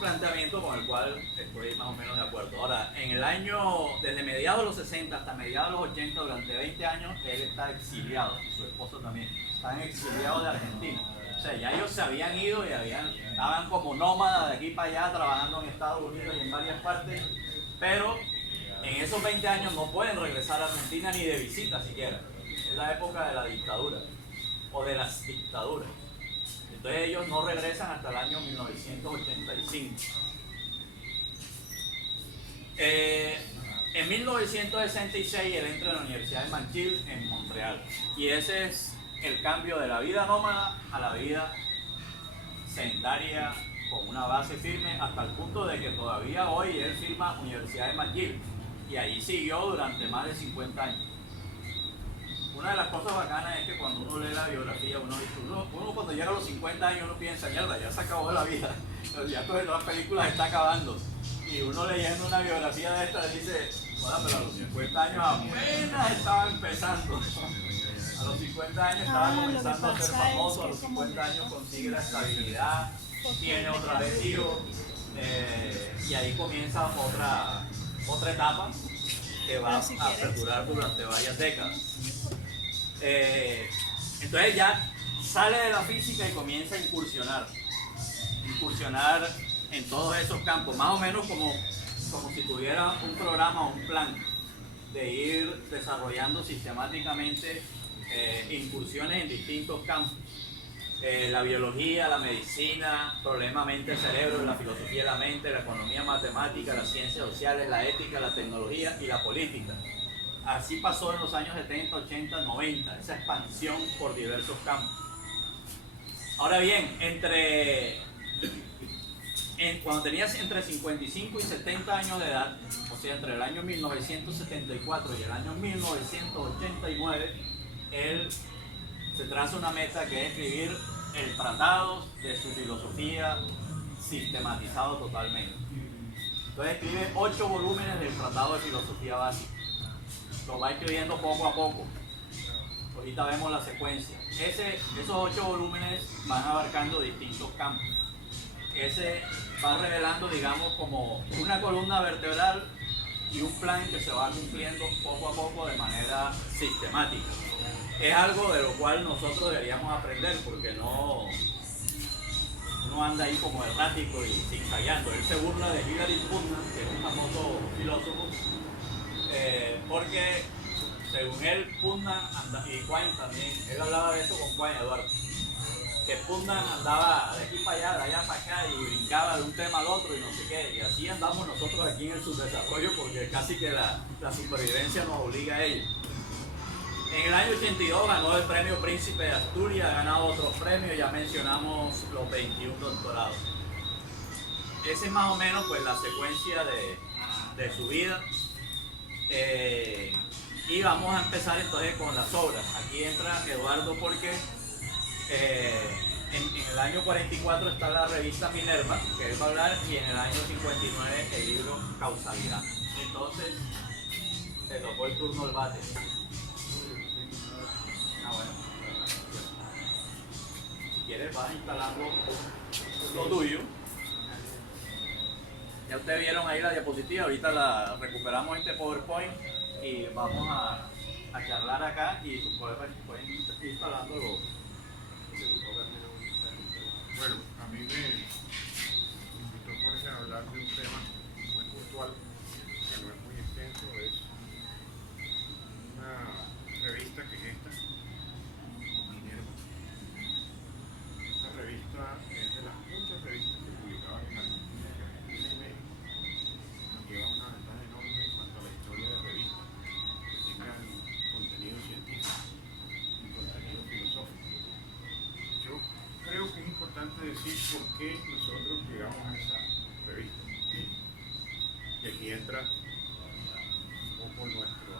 Planteamiento con el cual estoy más o menos de acuerdo. Ahora, en el año, desde mediados de los 60 hasta mediados de los 80, durante 20 años, él está exiliado, su esposo también, están exiliados de Argentina. O sea, ya ellos se habían ido y estaban como nómadas de aquí para allá, trabajando en Estados Unidos y en varias partes, pero en esos 20 años no pueden regresar a Argentina ni de visita siquiera. Es la época de la dictadura, o de las dictaduras. Entonces ellos no regresan hasta el año 1985. En 1966 él entra a la Universidad de McGill en Montreal. Y ese es el cambio de la vida nómada a la vida sedentaria con una base firme, hasta el punto de que todavía hoy él firma Universidad de McGill. Y ahí siguió durante más de 50 años. Una de las cosas bacanas es que cuando uno lee la biografía, uno cuando llega a los 50 años uno piensa, mierda, ya se acabó la vida, ya todas las películas está acabando. Y uno leyendo una biografía de esta dice, bueno, pero a los 50 años apenas estaba empezando. A los 50 años estaba comenzando a ser famoso, a los 50 años consigue la estabilidad, tiene otra vez hijos, y ahí comienza otra etapa que va a perdurar durante varias décadas. Entonces ya sale de la física y comienza a incursionar en todos esos campos, más o menos como si tuviera un programa o un plan de ir desarrollando sistemáticamente incursiones en distintos campos. La biología, la medicina, problema mente-cerebro, la filosofía de la mente, la economía matemática, las ciencias sociales, la ética, la tecnología y la política. Así pasó en los años 70, 80, 90, esa expansión por diversos campos. Ahora bien, cuando tenías entre 55 y 70 años de edad, o sea, entre el año 1974 y el año 1989, él se traza una meta que es escribir el tratado de su filosofía sistematizado totalmente. Entonces escribe 8 volúmenes del tratado de filosofía básica. Lo va escribiendo poco a poco. Ahorita vemos la secuencia. Esos 8 volúmenes van abarcando distintos campos. Ese va revelando, digamos, como una columna vertebral y un plan que se va cumpliendo poco a poco de manera sistemática. Es algo de lo cual nosotros deberíamos aprender, porque no anda ahí como errático y zigzagueando. Él se burla de Hilary Putnam, que es un famoso filósofo, porque según él, Putnam y Quine también, él hablaba de eso con Quine Eduardo, que Putnam andaba de aquí para allá, de allá para acá y brincaba de un tema al otro y no sé qué, y así andamos nosotros aquí en el subdesarrollo, porque casi que la supervivencia nos obliga a ello. En el año 82 ganó el premio Príncipe de Asturias, ha ganado otros premios, ya mencionamos los 21 doctorados. Esa es más o menos pues la secuencia de su vida. Y vamos a empezar entonces con las obras. Aquí entra Eduardo porque en el año 44 está la revista Minerva, que él va a hablar, y en el año 59 el libro Causalidad. Entonces, te tocó el turno del bate. Bueno. Si quieres vas instalando lo tuyo. Ya ustedes vieron ahí la diapositiva, ahorita la recuperamos este PowerPoint y vamos a charlar acá y pueden ir instalando lo. Bueno, a mí me invitó Jorge a hablar de un tema muy puntual, que no es muy extenso, es una revista que es esta, Minerva. Esta revista es de las muchas revistas que publicaban en Argentina y en México. Nos lleva una ventaja enorme en cuanto a la historia de revistas que tengan contenido científico y contenido filosófico. Yo creo que es importante decir por qué nosotros llegamos a esa revista. Y aquí entra un poco nuestro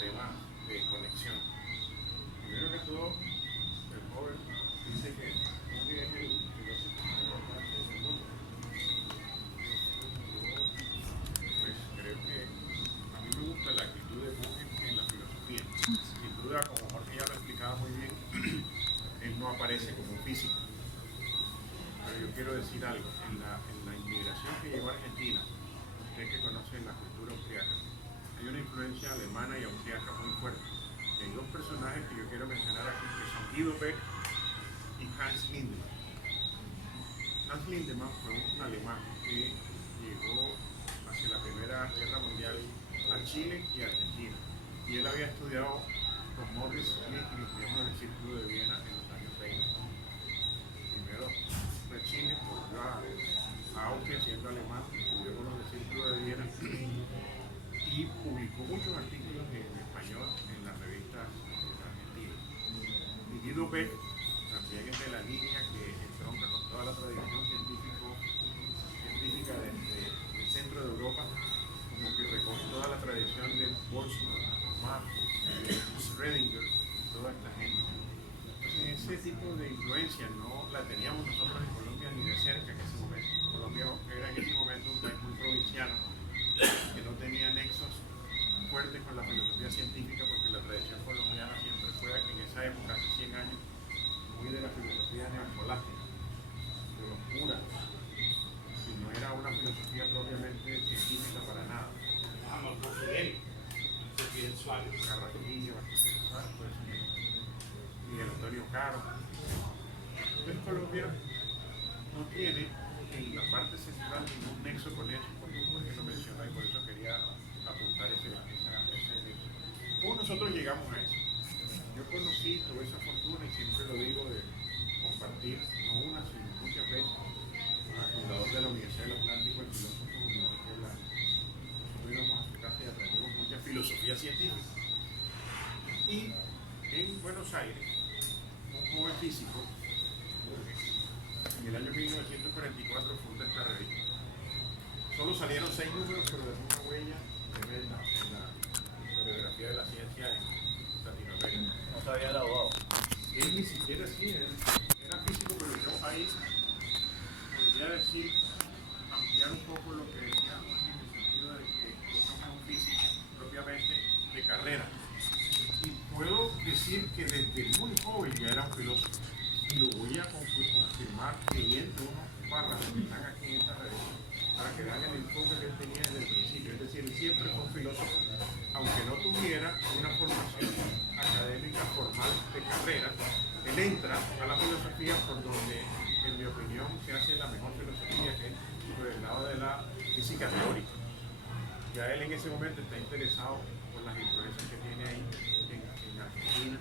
tema de conexión. Primero que todo, el joven dice que Bunge es el filósofo más importante del mundo. Pues creo que a mí me gusta la actitud de Bunge en la filosofía. Sin duda, como Jorge ya lo explicaba muy bien, él no aparece como físico. Pero yo quiero decir algo, en la inmigración que llegó a Argentina, usted que conoce la cultura austriaca, hay una influencia alemana y austriaca muy fuerte. Y hay dos personajes que yo quiero mencionar aquí, que son Guido Beck y Hans Lindemann. Hans Lindemann fue un alemán que llegó hacia la Primera Guerra Mundial a Chile y a Argentina. Y él había estudiado con Morris Smith y los miembros del Círculo de Viena en los años 20. Primero fue a Chile, volvió a Austria siendo alemán, estudió con los del Círculo de Viena y publicó muchos artículos en español en las revistas argentinas. Y Guido Beck también es de la línea que entronca con toda la tradición científica del centro de Europa, como que recoge toda la tradición de Boltzmann, Mach, Schrödinger y toda esta gente. Entonces ese tipo de influencia no la teníamos nosotros en Colombia ni de cerca en ese momento. Colombia era en ese momento un país muy provinciano que no tenía nexos fuertes con la filosofía científica, porque la tradición colombiana siempre fue en esa Carraquillo, Miguel Antonio Caro. Entonces Colombia no tiene en la parte central ningún nexo con eso, porque lo menciona y por eso quería apuntar ese nexo. ¿Cómo nosotros llegamos a eso? Yo conocí, tuve esa fortuna y siempre lo digo, de compartir, no una, sino muchas veces, con el fundador de la Universidad del Atlántico, el filósofo Enrique Blanco. Nosotros íbamos a su casa y aprendimos mucha filosofía científica. Y en Buenos Aires, un joven físico, en el año 1944 funda esta revista. Solo salieron 6 números, pero dejó una huella tremenda en la historiografía de la ciencia en Latinoamérica. No se había graduado. Él ni siquiera así, él era físico, pero yo ahí podría decir, ampliar un poco lo que decía en el sentido de que no es un físico propiamente de carrera. Y puedo decir que desde muy joven ya era un filósofo. Y lo voy a confirmar leyendo unos párrafos que están aquí en esta revista, para que vean el enfoque que él tenía desde el principio. Es decir, él siempre fue un filósofo, aunque no tuviera una formación académica formal de carrera. Él entra a la filosofía por donde, en mi opinión, se hace la mejor filosofía, que es por el lado de la física teórica. Ya él en ese momento está interesado por las influencias que tiene ahí en Argentina.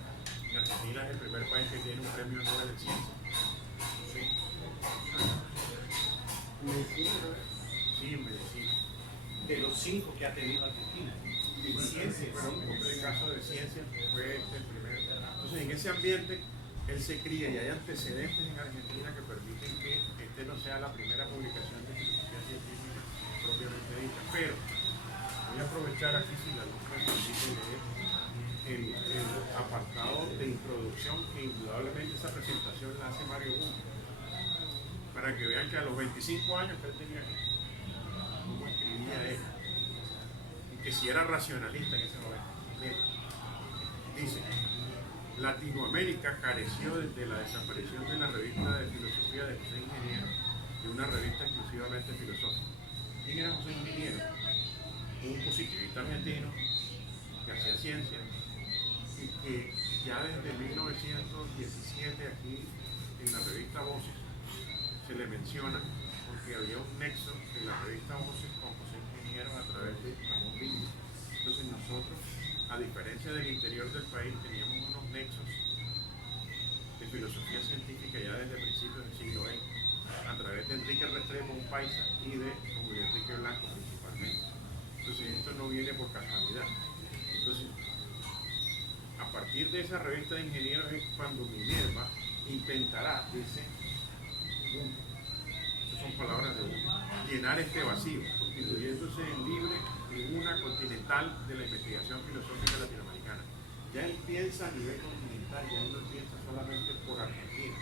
En Argentina es el primer país que tiene un premio Nobel de Ciencia. Sí. ¿Medicina? Sí, en medicina. De los 5 que ha tenido Argentina. En ciencias. Pero en el caso de ciencias fue el primero. Entonces, en ese ambiente, él se cría y hay antecedentes en Argentina que permiten que este no sea la primera publicación de filosofía científica propiamente dicha. Pero voy a aprovechar aquí, si la luz me permite leer el apartado de introducción, que indudablemente esa presentación la hace Mario Bunge, para que vean que a los 25 años que él tenía aquí, cómo escribía él, y que si era racionalista en ese momento. Dice: Latinoamérica careció desde la desaparición de la revista de filosofía de José Ingeniero de una revista exclusivamente filosófica. ¿Quién era José Ingeniero? Un positivista argentino que hacía ciencia y que ya desde 1917 aquí en la revista Voces se le menciona, porque había un nexo de la revista Voces con José Ingeniero a través de Ramón Viglia. Entonces nosotros, a diferencia del interior del país, teníamos unos nexos de filosofía científica ya desde principios del siglo XX, a través de Enrique Restrepo, un paisa, y de Julio Enrique Blanco principalmente. Entonces esto no viene por casualidad. Entonces, a partir de esa revista de ingenieros es cuando Minerva intentará, dice, esas son palabras de uno, llenar este vacío, constituyéndose en libre tribuna continental de la investigación filosófica latinoamericana. Ya él piensa a nivel continental, ya él no piensa solamente por Argentina.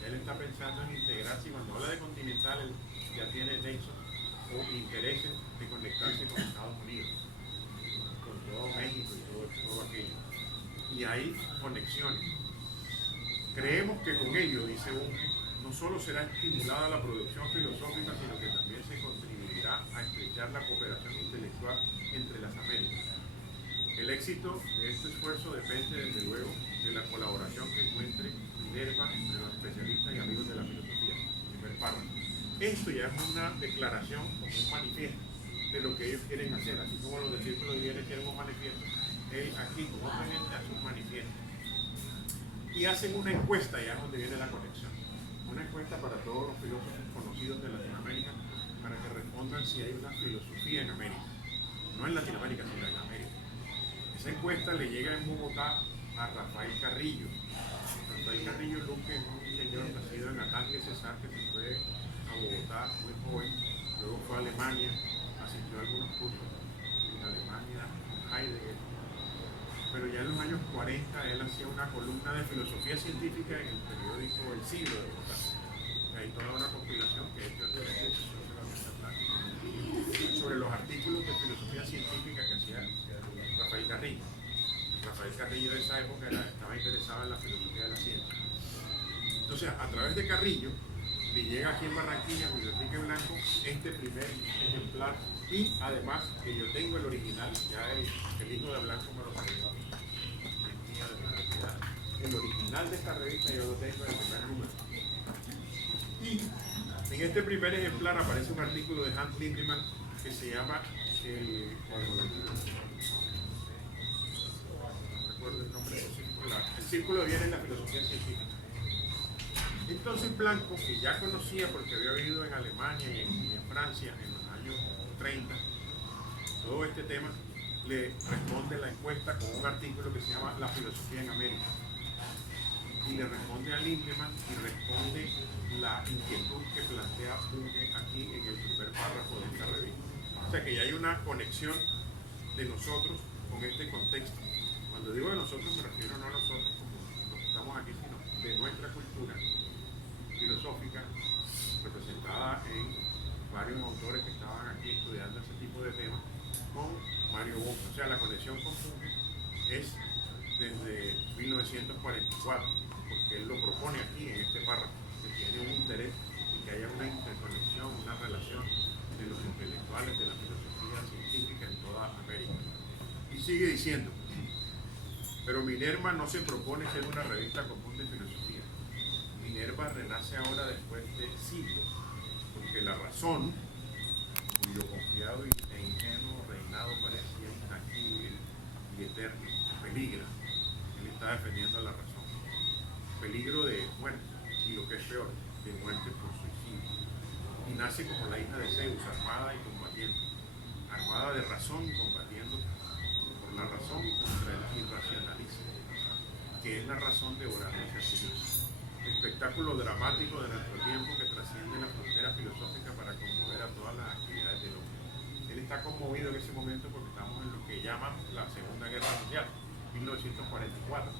Ya él está pensando en integrarse, y cuando habla de continental, él ya tiene nexos o intereses de conectarse con Estados Unidos, con todo México y todo aquello. Y hay conexiones. Creemos que con ello, dice Bunge, no solo será estimulada la producción filosófica, sino que también se contribuirá a estrechar la cooperación intelectual entre las Américas. El éxito de este esfuerzo depende, desde luego, de la colaboración que encuentre Minerva entre los especialistas y amigos de la filosofía. Primer párrafo. Esto ya es una declaración, como un manifiesto de lo que ellos quieren hacer, así como los de Círculo de Bienes quieren un manifiesto. Él aquí, como oponente, hace un manifiesto. Y hacen una encuesta, ya es donde viene la conexión. Una encuesta para todos los filósofos conocidos de Latinoamérica, para que respondan si hay una filosofía en América. No en Latinoamérica, sino en América. Esa encuesta le llega en Bogotá a Rafael Carrillo. Rafael Carrillo Luque es un señor nacido en Arranque, Cesar, que se fue a Bogotá muy joven, luego fue a Alemania, asistió a algunos cursos en Alemania, en Heidegger. Pero ya en los años 40 él hacía una columna de filosofía científica en el periódico El Siglo de Bogotá. Hay toda una compilación que es sobre los artículos de filosofía científica que hacía Rafael Carrillo. Rafael Carrillo de esa época estaba interesado en la filosofía de la ciencia. Entonces, a través de Carrillo, le llega aquí en Barranquilla, Julio Enrique Blanco, este primer ejemplar y además que yo tengo el original, ya el hijo de Blanco me lo regaló, el mío de mi propiedad. El original de esta revista yo lo tengo en el primer número. Y en este primer ejemplar aparece un artículo de Hans Lindemann que se llama no recuerdo el nombre del círculo, el círculo de bienes en la filosofía científica. Entonces Blanco, que ya conocía porque había vivido en Alemania y en Francia en los años 30, todo este tema, le responde la encuesta con un artículo que se llama La filosofía en América. Y le responde a Lindemann y responde la inquietud que plantea Bunge aquí en el primer párrafo de esta revista. O sea que ya hay una conexión de nosotros con este contexto. Cuando digo de nosotros me refiero no a nosotros como los que estamos aquí, sino de nuestra cultura filosófica representada en varios autores que estaban aquí estudiando ese tipo de temas con Mario Bunge. O sea, la conexión con Bunge es desde 1944, porque él lo propone aquí en este párrafo, que tiene un interés en que haya una interconexión, una relación de los intelectuales de la filosofía científica en toda América. Y sigue diciendo, pero Minerva no se propone ser una revista común de filosofía. Minerva renace ahora después de siglos, porque la razón, cuyo confiado e ingenuo reinado parecía intangible y eterno, peligra. Él está defendiendo la razón. Peligro de muerte, y lo que es peor, de muerte por suicidio. Y nace como la hija de Zeus, armada y combatiendo. Armada de razón y combatiendo por la razón contra el irracionalismo, que es la razón devorándose a sí mismo. Espectáculo dramático de nuestro tiempo que trasciende la frontera filosófica para conmover a todas las actividades del hombre. Él está conmovido en ese momento porque estamos en lo que llaman la Segunda Guerra Mundial, 1944.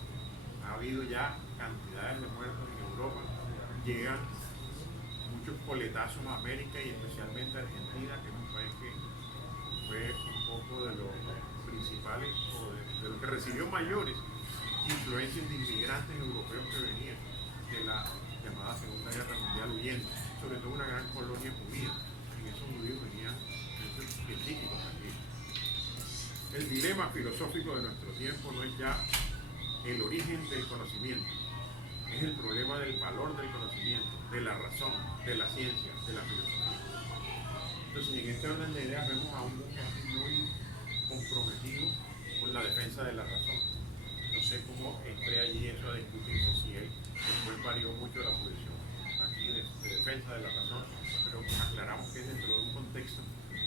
Ha habido ya cantidades de muertos en Europa, llegan muchos coletazos a América y especialmente a Argentina, que es un país que fue un poco de los principales, o de los que recibió mayores influencias de inmigrantes europeos que venían de la llamada Segunda Guerra Mundial huyendo, sobre todo una gran colonia judía. En esos judíos venían muchos científicos aquí. El dilema filosófico de nuestro tiempo no es ya el origen del conocimiento, es el problema del valor del conocimiento, de la razón, de la ciencia, de la filosofía. Entonces, en este orden de ideas vemos a un mundo muy comprometido con la defensa de la razón. No sé cómo entré allí eso a discutirse, si él después varió mucho la posición aquí de defensa de la razón, pero aclaramos que es dentro de un contexto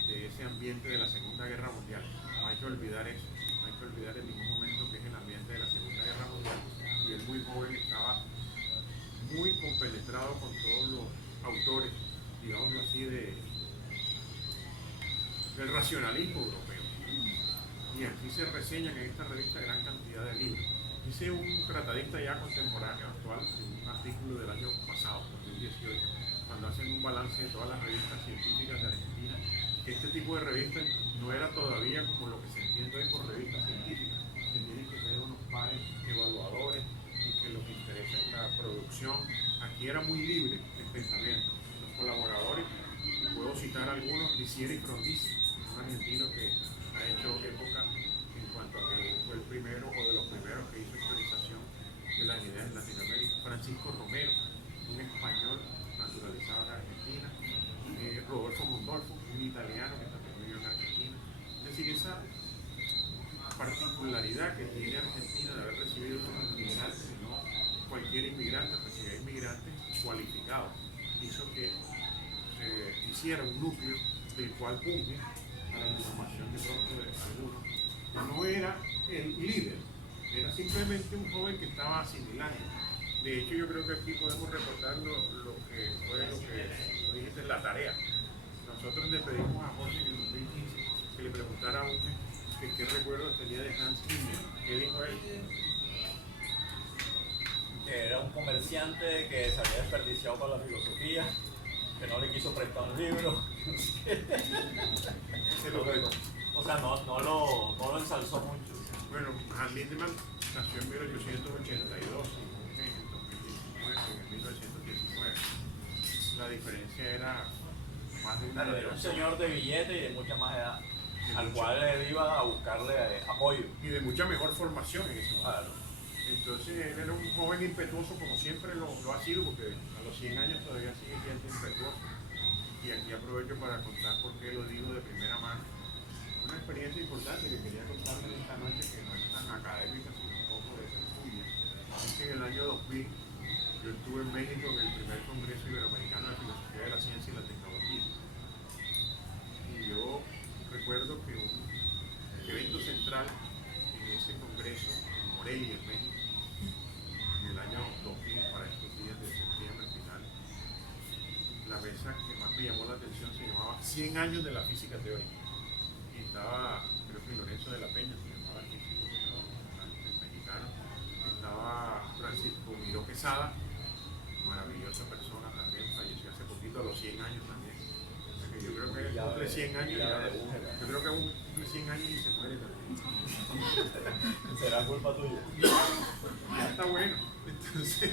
de ese ambiente de la Segunda Guerra Mundial. No hay que olvidar eso, no hay que olvidar en ningún momento que es el ambiente de la Segunda Guerra Mundial, y él muy joven estaba muy compenetrado con todos los autores, digámoslo así, del racionalismo europeo. Y aquí se reseñan en esta revista gran cantidad de libros. Dice un tratadista ya contemporáneo actual, en un artículo del año pasado, 2018, cuando hacen un balance de todas las revistas científicas de Argentina, que este tipo de revistas no era todavía como lo que se entiende hoy por revistas científicas, que tienen que tener unos pares evaluadores y que lo que interesa es la producción. Aquí era muy libre el pensamiento. Los colaboradores, y puedo citar algunos, Lisieri y Frondizi, un argentino que ha hecho época en cuanto a que fue el primero o de los primeros que hizo actualización de las ideas en Latinoamérica. Francisco Romero, un español naturalizado en Argentina. Rodolfo Mondolfo, un italiano que también vivió en Argentina. Es decir, esa particularidad que tiene Argentina de haber recibido como inmigrantes, y no cualquier inmigrante, recibía inmigrantes cualificados, hizo que se hiciera un núcleo del cual Bunge, a la información de pronto de algunos, no era el líder, era simplemente un joven que estaba asimilando. De hecho, yo creo que aquí podemos recordar lo que fue lo que dijiste, la tarea. Nosotros le pedimos a Jorge en el 2015 que le preguntara a Bunge que qué recuerdos tenía de Hans Lindemann. ¿Qué dijo él? Que era un comerciante que se había desperdiciado para la filosofía, que no le quiso prestar un libro. O sea, no lo ensalzó mucho. Bueno, Hans Lindemann nació en 1882 y en 2019, en 1919. La diferencia era más de una Claro, era un generación. señor de billete y de mucha más edad, al cual él iba a buscarle apoyo. Y de mucha mejor formación en ese momento. Claro. Entonces él era un joven impetuoso como siempre lo ha sido, porque a los 100 años todavía sigue siendo impetuoso. Y aquí aprovecho para contar por qué lo digo de primera mano. Una experiencia importante que quería contarles esta noche, que no es tan académica, sino un poco de estudio. Es que en el año 2000 yo estuve en México en el primer Congreso Iberoamericano de Filosofía de la Ciencia y la Tecnología. Y yo recuerdo que el evento central en ese congreso en Morelia, en México, en el año 2000, para estos días de septiembre final, la mesa que más me llamó la atención se llamaba 100 años de la física teórica. Y estaba, creo que Lorenzo de la Peña se llamaba el físico, el mexicano. Estaba Francisco Miró Quesada, maravillosa persona también, falleció hace poquito a los 100 años también. O sea que yo creo que cumple 100 años, yo creo que cumple 100 años y se muere también. ¿Será culpa tuya? Ya está bueno. Entonces,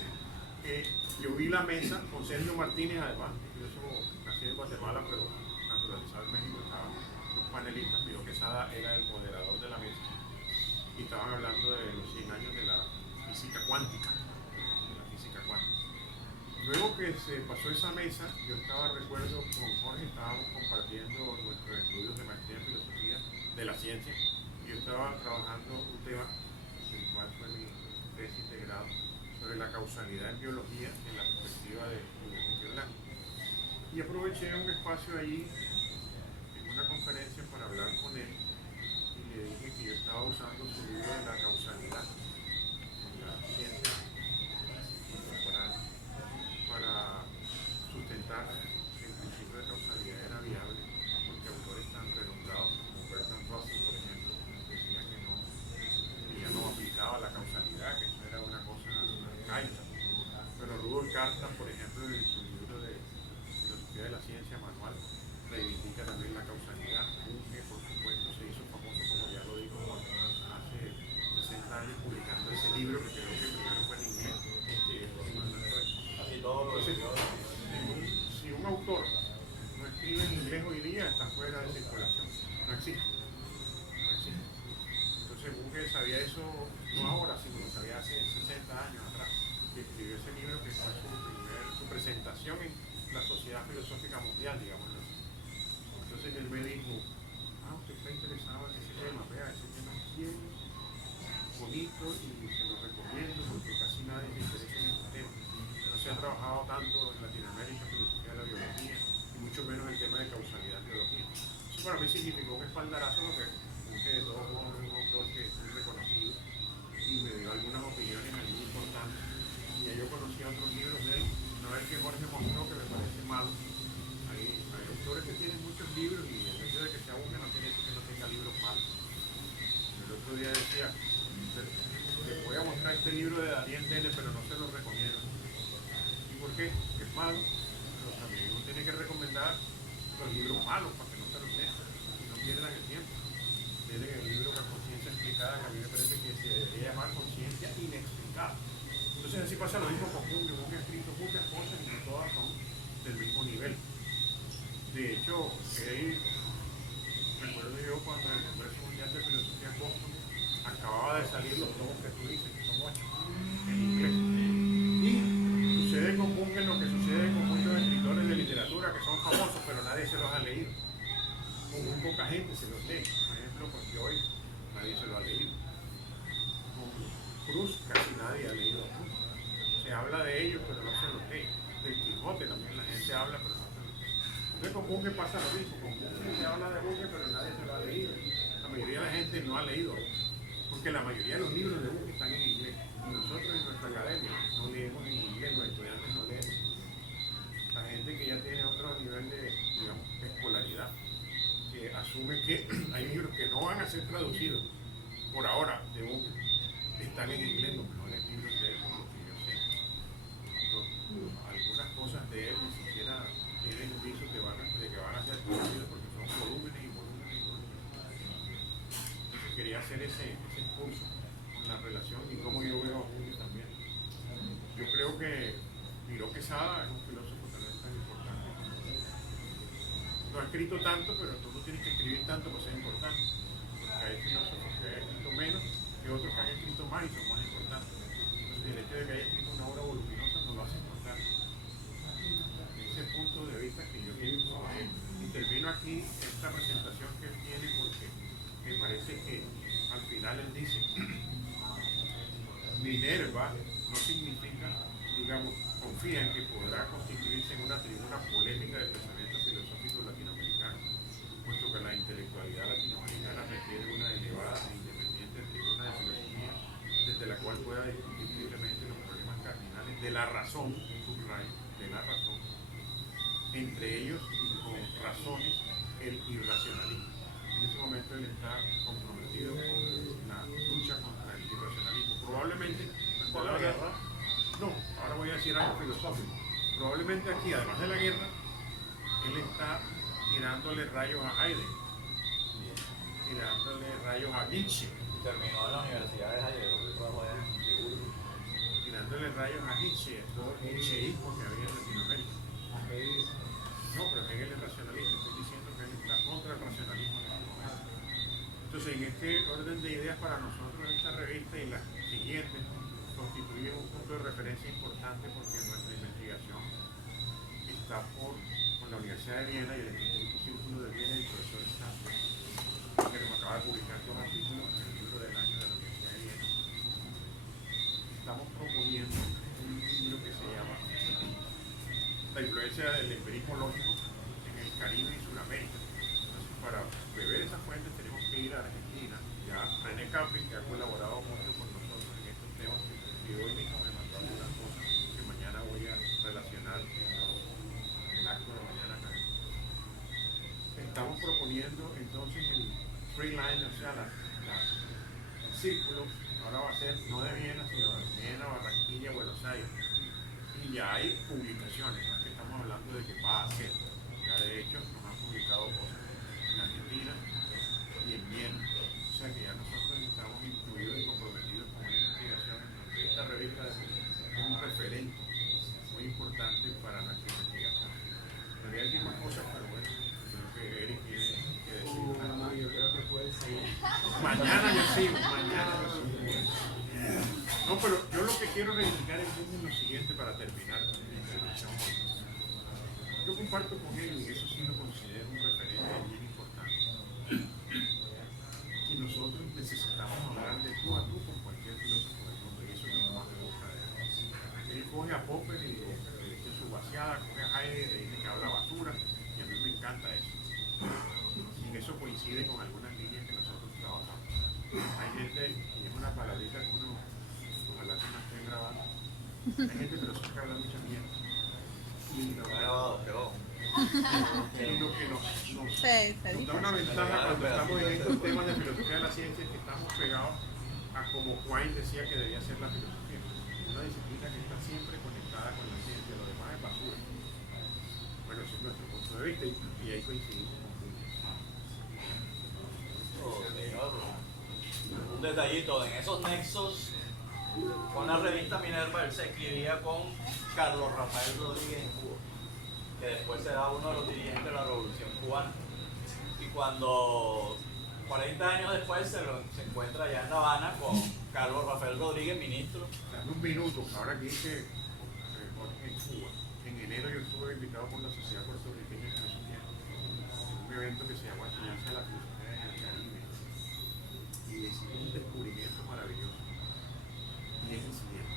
yo vi la mesa con Sergio Martínez, además, yo nací en Guatemala, pero naturalizado en México, estaban los panelistas. Miró Quesada era el moderador de la mesa y estaban hablando de los 100 años de la física cuántica. Luego que se pasó esa mesa, yo recuerdo con Jorge, estábamos compartiendo nuestros estudios de maestría en filosofía de la ciencia. Yo estaba trabajando un tema, el cual fue mi tesis de grado, sobre la causalidad en biología en la perspectiva de Enrique Blanco. Y aproveché un espacio allí en una conferencia para hablar con él y le dije que yo estaba usando su libro de la causalidad en la ciencia contemporánea para sustentar que el principio de causalidad era viable, porque autores tan renombrados como Bertrand Russell, por ejemplo, decían que ya no aplicaba la causalidad, que eso era una cosa arcaica. Pero Rudolf Cartan, por ejemplo, en su libro de Filosofía de la Ciencia manual, reivindica también la causalidad. Bunge, por supuesto, se hizo famoso, como ya lo dijo hace 60 años, publicando ese libro, que creo que primero fue en inglés. Entonces, si un autor no escribe en inglés hoy día, está fuera de circulación. No existe. Entonces Bunge sabía eso no ahora, sino lo sabía hace 60 años atrás. Y escribió ese libro que fue su presentación en la Sociedad Filosófica Mundial, digámoslo así. Entonces él me dijo, usted está interesado en ese tema, vea, ese tema es bien bonito y se lo recomiendo porque casi nadie le interesa en este tema. No se ha trabajado tanto en Latinoamérica filosofía de la biología y mucho menos el tema de causalidad en biología. Eso para mí significó un espaldarazo, porque de todos modos es un autor que es muy reconocido y me dio algunas opiniones muy importantes. Y ya yo conocía otros libros de él, no es que Jorge mostró que me parece malo. Hay autores que tienen muchos libros y el hecho de que sea uno no quiere decir que no tenga libros malos. El otro día decía, les voy a mostrar este libro de Daniel Dennett, pero no se lo recomiendo. ¿Y por qué? Porque es malo. Pero también uno tiene que recomendar los libros malos para que no se los lean y no pierdan el tiempo. Miren el libro La conciencia explicada, que a mí me parece que se debería llamar conciencia inexplicada. Entonces así pasa lo mismo con Bunge. Bunge ha escrito muchas cosas y no todas son del mismo nivel. De hecho, recuerdo yo cuando en el Congreso Mundial de Filosofía en Boston acababa de salir los tomos que tú dices, que son 8 en inglés. Y sucede con Bunge lo que sucede con muchos escritores de literatura que son famosos, pero nadie se los ha leído. Con muy poca gente se los lee. Por ejemplo, con Joyce, nadie se lo ha leído. Con Cruz, casi nadie ha leído a Cruz. Se habla de ellos, pero no se los lee. Del Quijote también la gente habla, pero no se los lee. Entonces con Bunge pasa lo mismo. Con Bunge se habla de Bunge, pero nadie se lo ha leído. La mayoría de la gente no ha leído, porque la mayoría de los libros de Bunge están en inglés. Y nosotros en nuestra academia no leemos en inglés, los estudiantes no leen. La gente que ya tiene otro nivel de, digamos, escolaridad, que asume que hay libros que no van a ser traducidos por ahora de Bunge, están en inglés, los mejores libros de él, por lo que yo sé. Algunas cosas de él ni siquiera tienen un viso de que van a ser traducidos, porque son volúmenes y volúmenes y volúmenes. Entonces quería hacer ese impulso con la relación y cómo yo veo a Bunge también. Yo creo que Miró Quesada es un filósofo también tan importante escrito tanto, pero tú no tienes que escribir tanto para ser importante. Porque hay filósofos que han escrito menos que otros que han escrito más y son más importantes. Entonces el hecho de que haya escrito una obra voluminosa no lo hace importante. Ese punto de vista que yo quiero poner. Y termino aquí esta presentación que él tiene porque me parece que al final él dice Minerva no significa, digamos, confía en que podrá constituirse en una tribuna polémica del pensamiento filosófico latinoamericano, puesto que la intelectualidad latinoamericana requiere una elevada e independiente tribuna de filosofía desde la cual pueda discutir libremente los problemas cardinales de la razón, subrayo, de la razón, entre ellos y con razones el irracionalismo. En ese momento él está comprometido con la lucha contra el irracionalismo. Probablemente, no, ahora voy a decir algo filosófico. Probablemente aquí, además de la guerra, él está tirándole rayos a Heidegger, tirándole rayos a Nietzsche. Terminó en la Universidad de Heidelberg, tirándole rayos a Nietzsche, todo el nietzscheísmo que había en Latinoamérica. No, pero Hegel es racionalista, estoy diciendo que él está contra el racionalismo en este momento. Entonces, en este orden de ideas para nosotros, esta revista y las siguientes constituyen un punto de referencia importante porque nuestra investigación está con la Universidad de Viena y el Instituto Círculo de Viena y el profesor Stanford, que nos acaba de publicar 2 artículos en el libro del año de la Universidad de Viena. Estamos proponiendo un libro que se llama La influencia del empirismo lógico en el Caribe y Sudamérica. Entonces, para beber esas fuentes tenemos que ir a Argentina. Ya René Camping, que ha colaborado mucho con nosotros en estos temas, y hoy mismo me mandó algunas cosas que mañana voy a relacionar en el acto de mañana acá. Estamos proponiendo entonces el free line, o sea, el círculo, ahora va a ser no de Viena, sino de Viena, Barranquilla, Buenos Aires. Y ya hay publicaciones, ¿no? Que estamos hablando de que va a ser. Ya de hecho nos han publicado cosas en Argentina y en Viena. O sea que ya nosotros estamos incluidos y comprometidos con una investigación en donde esta revista es un referente muy importante para nuestra investigación. En realidad hay más cosas, pero bueno, creo que Eric tiene que decir. No, yo creo que puede ser. Mañana yo sigo, mañana yo sigo. No, pero yo lo que quiero reivindicar es lo siguiente para terminar mi intervención hoy. Yo comparto con él, y eso sí lo considero un referente bien importante, que nosotros necesitamos hablar de tú a tú con cualquier filósofo del mundo, y eso es lo que más me gusta de él. Él coge a Popper y le dice su vaciada, coge a Heidegger, le dice que habla basura, y a mí me encanta eso. Y eso coincide con algunas líneas que nosotros trabajamos. Hay gente, y es una palabrita que uno, ojalá que no esté grabando, hay gente que que habla mucha mierda. Y lo grabado, que nos da una ventaja cuando estamos en estos temas de filosofía de la ciencia, que estamos pegados a como Quine decía que debía ser la filosofía. Una disciplina que está siempre conectada con la ciencia, lo demás es basura. Bueno, ese es nuestro punto de vista y ahí coincidimos con un detallito, en esos nexos con la revista Minerva él se escribía con Carlos Rafael Rodríguez en Cuba, que después será uno de los dirigentes de la Revolución Cubana. Y cuando 40 años después se encuentra allá en La Habana con Carlos Rafael Rodríguez, ministro. Dame un minuto, ahora que dice en Cuba, en enero yo estuve invitado por la Sociedad Puertorriqueña de Filosofía en un evento que se llamó Enseñanza de la Filosofía en el Caribe, y hicimos un descubrimiento maravilloso, y es el siguiente.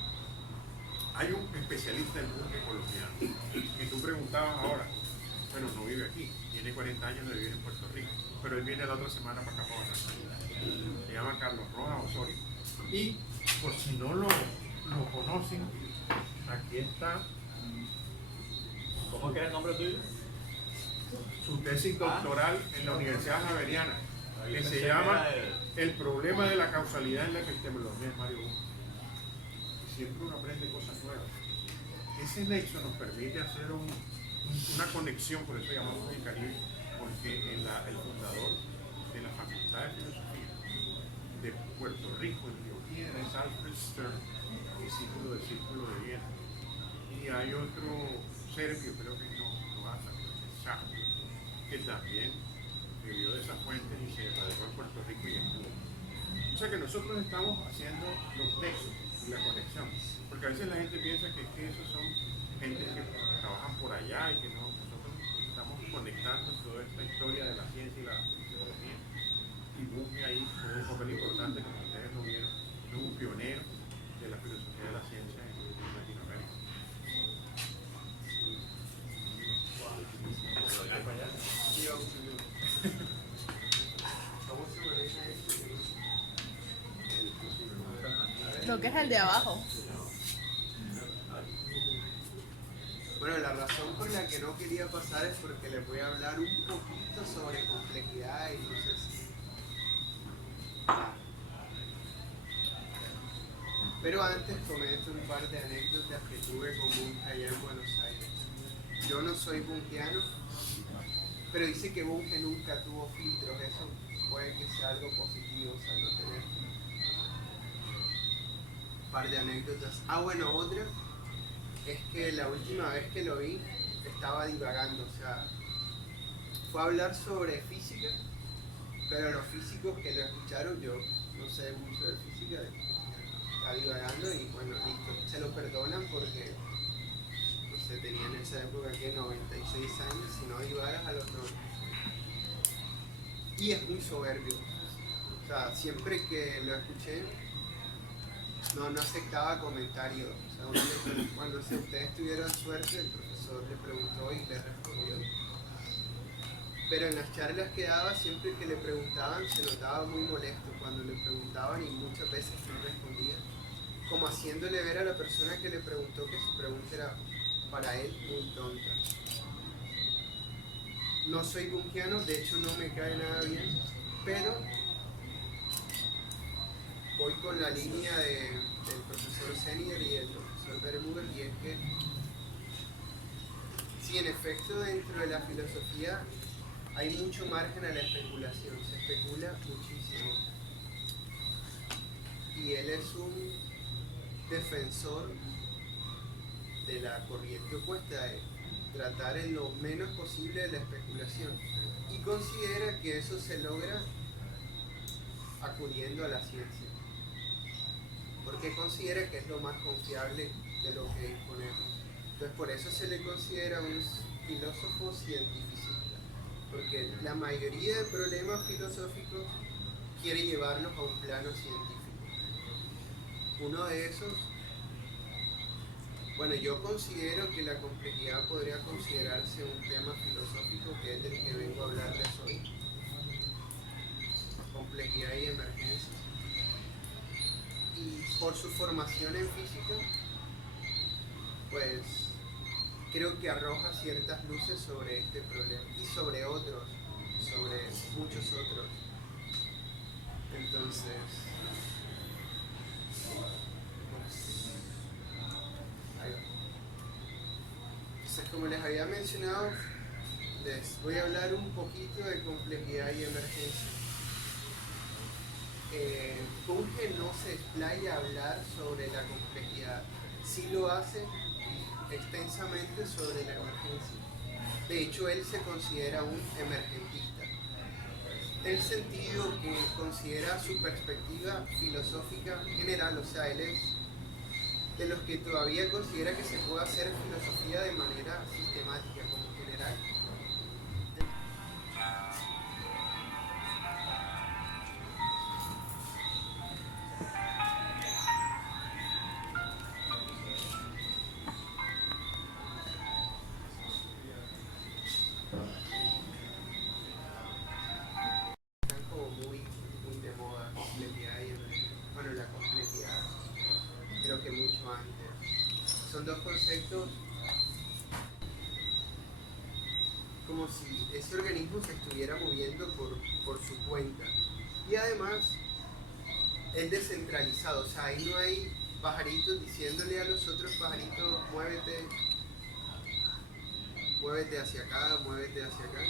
Hay un especialista en mundo colombiano que tú preguntabas ahora, bueno, no vive aquí, tiene 40 años de vivir en Puerto Rico, pero él viene la otra semana para acá para Barranquilla. Se llama Carlos Rojas Osorio. Y por si no lo conocen, aquí está. ¿Cómo es que es el nombre tuyo? Su tesis doctoral en la Universidad Javeriana, que se llama El problema de la causalidad en la epistemología de Mario Bunge. Siempre uno aprende cosas nuevas. Ese nexo nos permite hacer una conexión, por eso llamamos el Caribe, porque el fundador de la Facultad de Filosofía de Puerto Rico, en Río Piedra, es Alfred Stern, discípulo del Círculo de Viena. Y hay otro serbio, creo que no pasa, que es Shah. que también vivió de esas fuentes y se radicó en Puerto Rico y en Cuba. O sea que nosotros estamos haciendo los nexos y la conexión, porque a veces la gente piensa que esos son gente que trabajan por allá y que no, nosotros estamos conectando toda esta historia de la ciencia y la filosofía. Y Bunge ahí tuvo un papel importante, como ustedes lo vieron, es un pionero de la filosofía de la ciencia en Latinoamérica. Creo que es el de abajo. Bueno, la razón por la que no quería pasar es porque les voy a hablar un poquito sobre complejidad y no sé si... Pero antes comento un par de anécdotas que tuve con Bunge allá en Buenos Aires. Yo no soy bungiano, pero dice que Bunge nunca tuvo filtros. Eso puede que sea algo positivo, o sea, no tener un par de anécdotas. Ah, bueno, otra es que la última vez que lo vi estaba divagando, o sea, fue a hablar sobre física, pero los físicos que lo escucharon, yo no sé mucho de física, está divagando y bueno, listo, se lo perdonan porque no sé, tenía en esa época que 96 años, si no divagas a los 90. Y es muy soberbio, o sea, siempre que lo escuché no aceptaba comentarios. O sea, cuando ustedes tuvieron suerte, el profesor le preguntó y le respondió. Pero en las charlas que daba, siempre que le preguntaban, se notaba muy molesto cuando le preguntaban y muchas veces no respondía. Como haciéndole ver a la persona que le preguntó que su pregunta era para él muy tonta. No soy bungiano, de hecho no me cae nada bien, pero voy con la línea del profesor Senior y el profesor Bermúdez, y es que sí, en efecto, dentro de la filosofía hay mucho margen a la especulación, se especula muchísimo. Y él es un defensor de la corriente opuesta, de tratar en lo menos posible de la especulación. Y considera que eso se logra acudiendo a la ciencia, porque considera que es lo más confiable de lo que disponemos. Entonces por eso se le considera un filósofo cientificista, porque la mayoría de problemas filosóficos quiere llevarlos a un plano científico. Uno de esos, bueno, yo considero que la complejidad podría considerarse un tema filosófico, que es del que vengo a hablarles hoy. Complejidad y emergencia. Y por su formación en física, pues creo que arroja ciertas luces sobre este problema y sobre otros, sobre muchos otros. Entonces, como les había mencionado, les voy a hablar un poquito de complejidad y emergencia. Bunge no se explaya a hablar sobre la complejidad, sí lo hace extensamente sobre la emergencia. De hecho, él se considera un emergentista, en el sentido que considera su perspectiva filosófica general, o sea, él es de los que todavía considera que se puede hacer filosofía de manera sistemática, como general. Están como muy de moda, complejidad y bueno, la complejidad, creo que mucho antes. Son dos conceptos como si ese organismo se estuviera moviendo por su cuenta. Y además es descentralizado, o sea, ahí no hay pajaritos diciéndole a los otros pajaritos, muévete hacia acá, muévete hacia acá.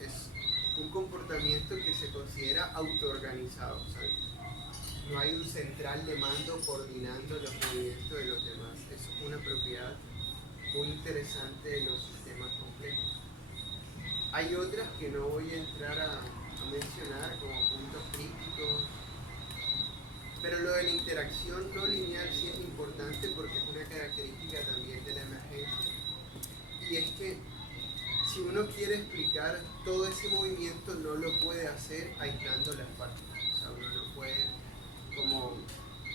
Es un comportamiento que se considera autoorganizado, ¿sabes? No hay un central de mando coordinando los movimientos de los demás. Es una propiedad muy interesante de los sistemas complejos. Hay otras que no voy a entrar a mencionar como puntos críticos, pero lo de la interacción no lineal sí es importante porque es una característica también de la emergencia. Y es que si uno quiere explicar todo ese movimiento no lo puede hacer aislando las partes. O sea, uno no puede como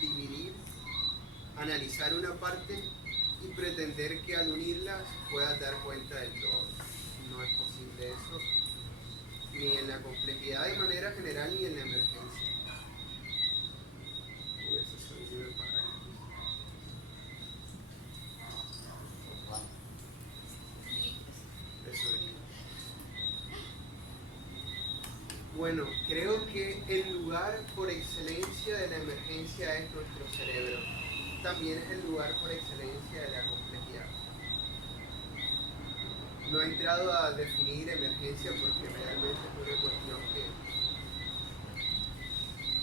dividir, analizar una parte y pretender que al unirlas puedas dar cuenta de todo. No es posible eso, ni en la complejidad de manera general ni en la emergencia. Ese sonido de pájaro. Eso es. Bueno, creo que el lugar por excelencia de la emergencia es nuestro cerebro. También es el lugar por excelencia de la complejidad. No he entrado a definir emergencia porque realmente es una cuestión que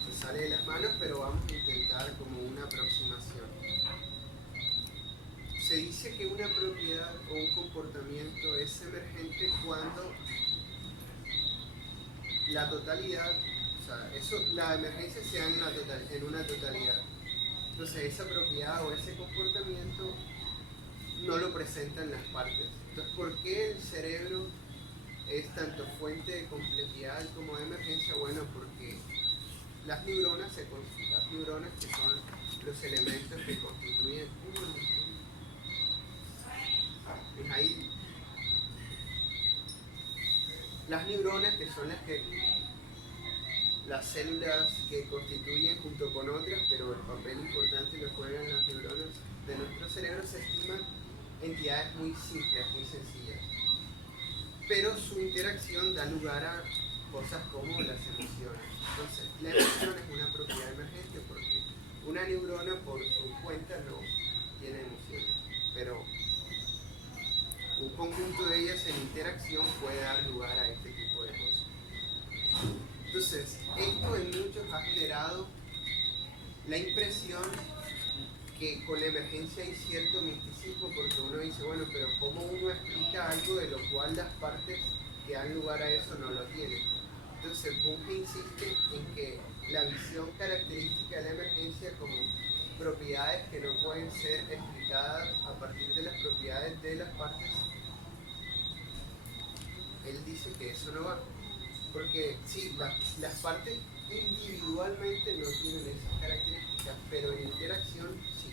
se sale de las manos, pero vamos a intentar como una aproximación. Se dice que una propiedad o un comportamiento es emergente cuando la totalidad, o sea, la emergencia se da en una totalidad. Entonces esa propiedad o ese comportamiento no lo presentan las partes. Entonces, ¿por qué el cerebro es tanto fuente de complejidad como de emergencia? Bueno, porque las neuronas que son los elementos que constituyen las neuronas, que son las células que constituyen junto con otras, pero el papel importante lo juegan las neuronas de nuestro cerebro, se estiman entidades muy simples, muy sencillas. Pero su interacción da lugar a cosas como las emociones. Entonces, la emoción es una propiedad emergente porque una neurona por su cuenta no tiene emociones, pero un conjunto de ellas en interacción puede dar lugar a este tipo de cosas. Entonces, esto en muchos ha generado la impresión que con la emergencia hay cierto misticismo, porque uno dice, bueno, pero ¿cómo uno explica algo de lo cual las partes que dan lugar a eso no lo tienen? Entonces, Bunge insiste en que la visión característica de la emergencia como propiedades que no pueden ser explicadas a partir de las propiedades de las partes, él dice que eso no va. Porque sí, las partes individualmente no tienen esas características, pero en interacción sí.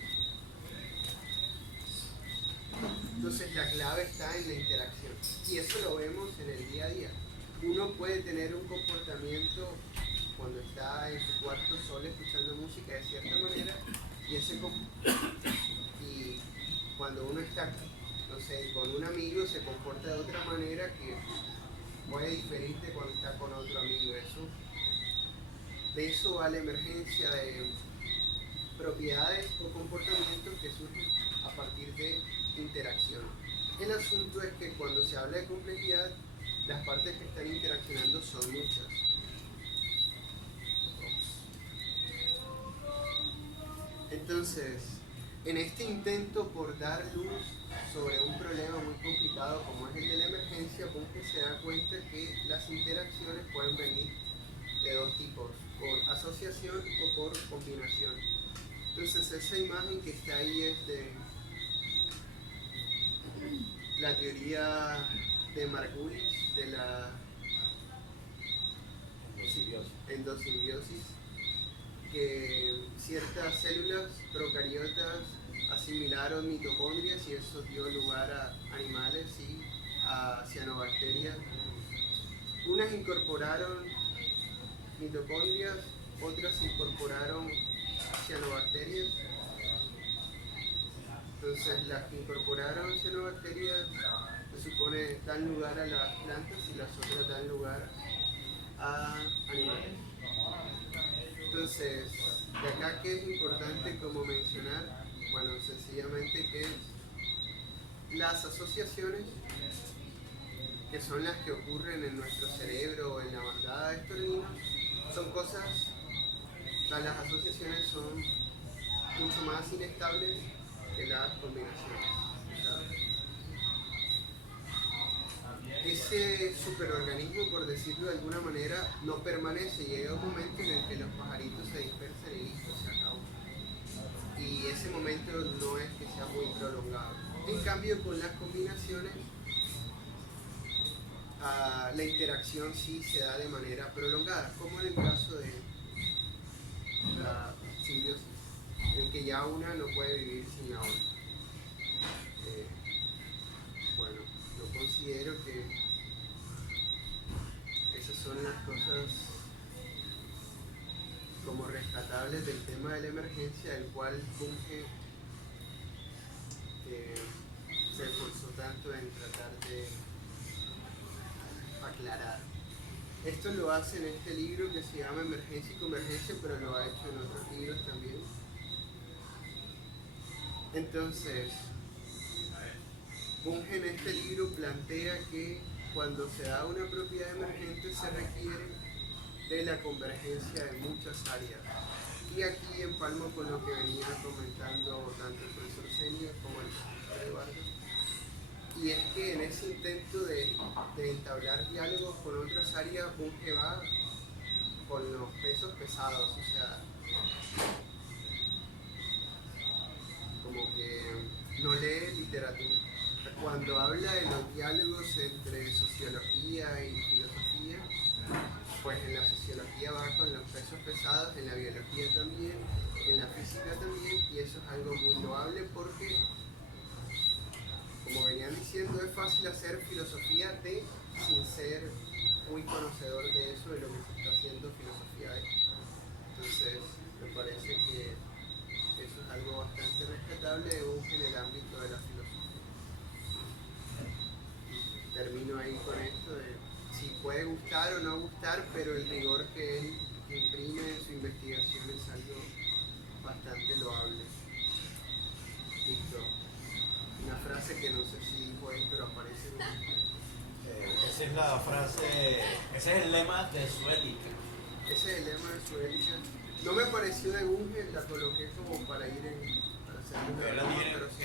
Entonces la clave está en la interacción. Y eso lo vemos en el día a día. Uno puede tener un comportamiento cuando está en su cuarto solo escuchando música de cierta manera, y cuando uno está, no sé, con un amigo se comporta de otra manera que puede diferir de cuando está con otro amigo. De eso va la emergencia de propiedades o comportamientos que surgen a partir de interacción. El asunto es que cuando se habla de complejidad, las partes que están interaccionando son muchas. Entonces, en este intento por dar luz sobre un problema muy complicado como es el de la emergencia, Bunge se da cuenta que las interacciones pueden venir de dos tipos, por asociación o por combinación. Entonces esa imagen que está ahí es de la teoría de Margulis de la endosimbiosis, que ciertas células procariotas asimilaron mitocondrias y eso dio lugar a animales y a cianobacterias. Unas incorporaron mitocondrias, otras incorporaron cianobacterias. Entonces las que incorporaron cianobacterias se supone dan lugar a las plantas y las otras dan lugar a animales. Entonces, de acá que es importante como mencionar, bueno, sencillamente que las asociaciones, que son las que ocurren en nuestro cerebro o en la bandada de estorninos, son cosas, o sea, las asociaciones son mucho más inestables que las combinaciones. O sea, es ese superorganismo, por decirlo de alguna manera, no permanece. Llega un momento en el que los pajaritos se dispersan y listo, se acabó. Y ese momento no es que sea muy prolongado. En cambio, con las combinaciones, la interacción sí se da de manera prolongada, como en el caso de la simbiosis, en que ya una no puede vivir sin la otra. Bueno, yo considero que esas son las cosas como rescatables del tema de la emergencia, del cual Bunge se esforzó tanto en tratar de aclarar. Esto lo hace en este libro que se llama Emergencia y Convergencia, pero lo ha hecho en otros libros también. Entonces, Bunge en este libro plantea que cuando se da una propiedad emergente se requiere de la convergencia de muchas áreas. Y aquí empalmo con lo que venía comentando tanto el profesor Senior como el profesor Eduardo. Y es que en ese intento de entablar diálogos con otras áreas, Bunge va con los pesos pesados, o sea, como que no lee literatura. Cuando habla de los diálogos entre sociología y filosofía, pues en la sociología va con los pesos pesados, en la biología también, en la física también, y eso es algo muy loable porque, como venían diciendo, es fácil hacer filosofía de sin ser muy conocedor de eso, de lo que se está haciendo filosofía de. Entonces, me parece que eso es algo bastante rescatable de Bunge en el ámbito de la filosofía. Termino ahí con esto de si puede gustar o no gustar, pero el rigor que él imprime en su investigación es algo bastante loable. Listo. Una frase que no sé si dijo él, pero aparece en Esa es la frase, ese es el lema de su ética. Ese es el lema de su ética. No me pareció de Bunge, la coloqué como para ir para hacer una Pero broma, tiene, pero sí.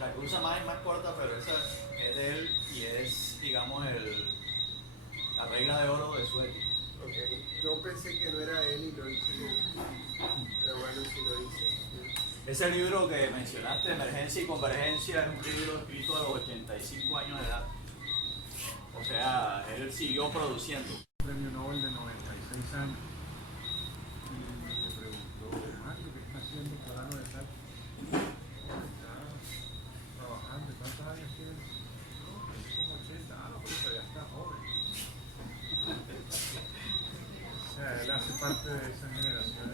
la que usa más es más corta, pero esa es de él y es, digamos, la regla de oro de su ética. Okay. Yo pensé que no era él y lo hice, pero bueno, si lo hice. Ese libro que mencionaste, Emergencia y Convergencia, es un libro escrito a los 85 años de edad. O sea, él siguió produciendo. Premio Nobel de 96 años. Y le preguntó, Mario, ¿qué está haciendo fulano de tal? Está trabajando, ¿cuántos años tiene? No, tiene como 80 años, pero ya está joven. O sea, él hace parte de esa generación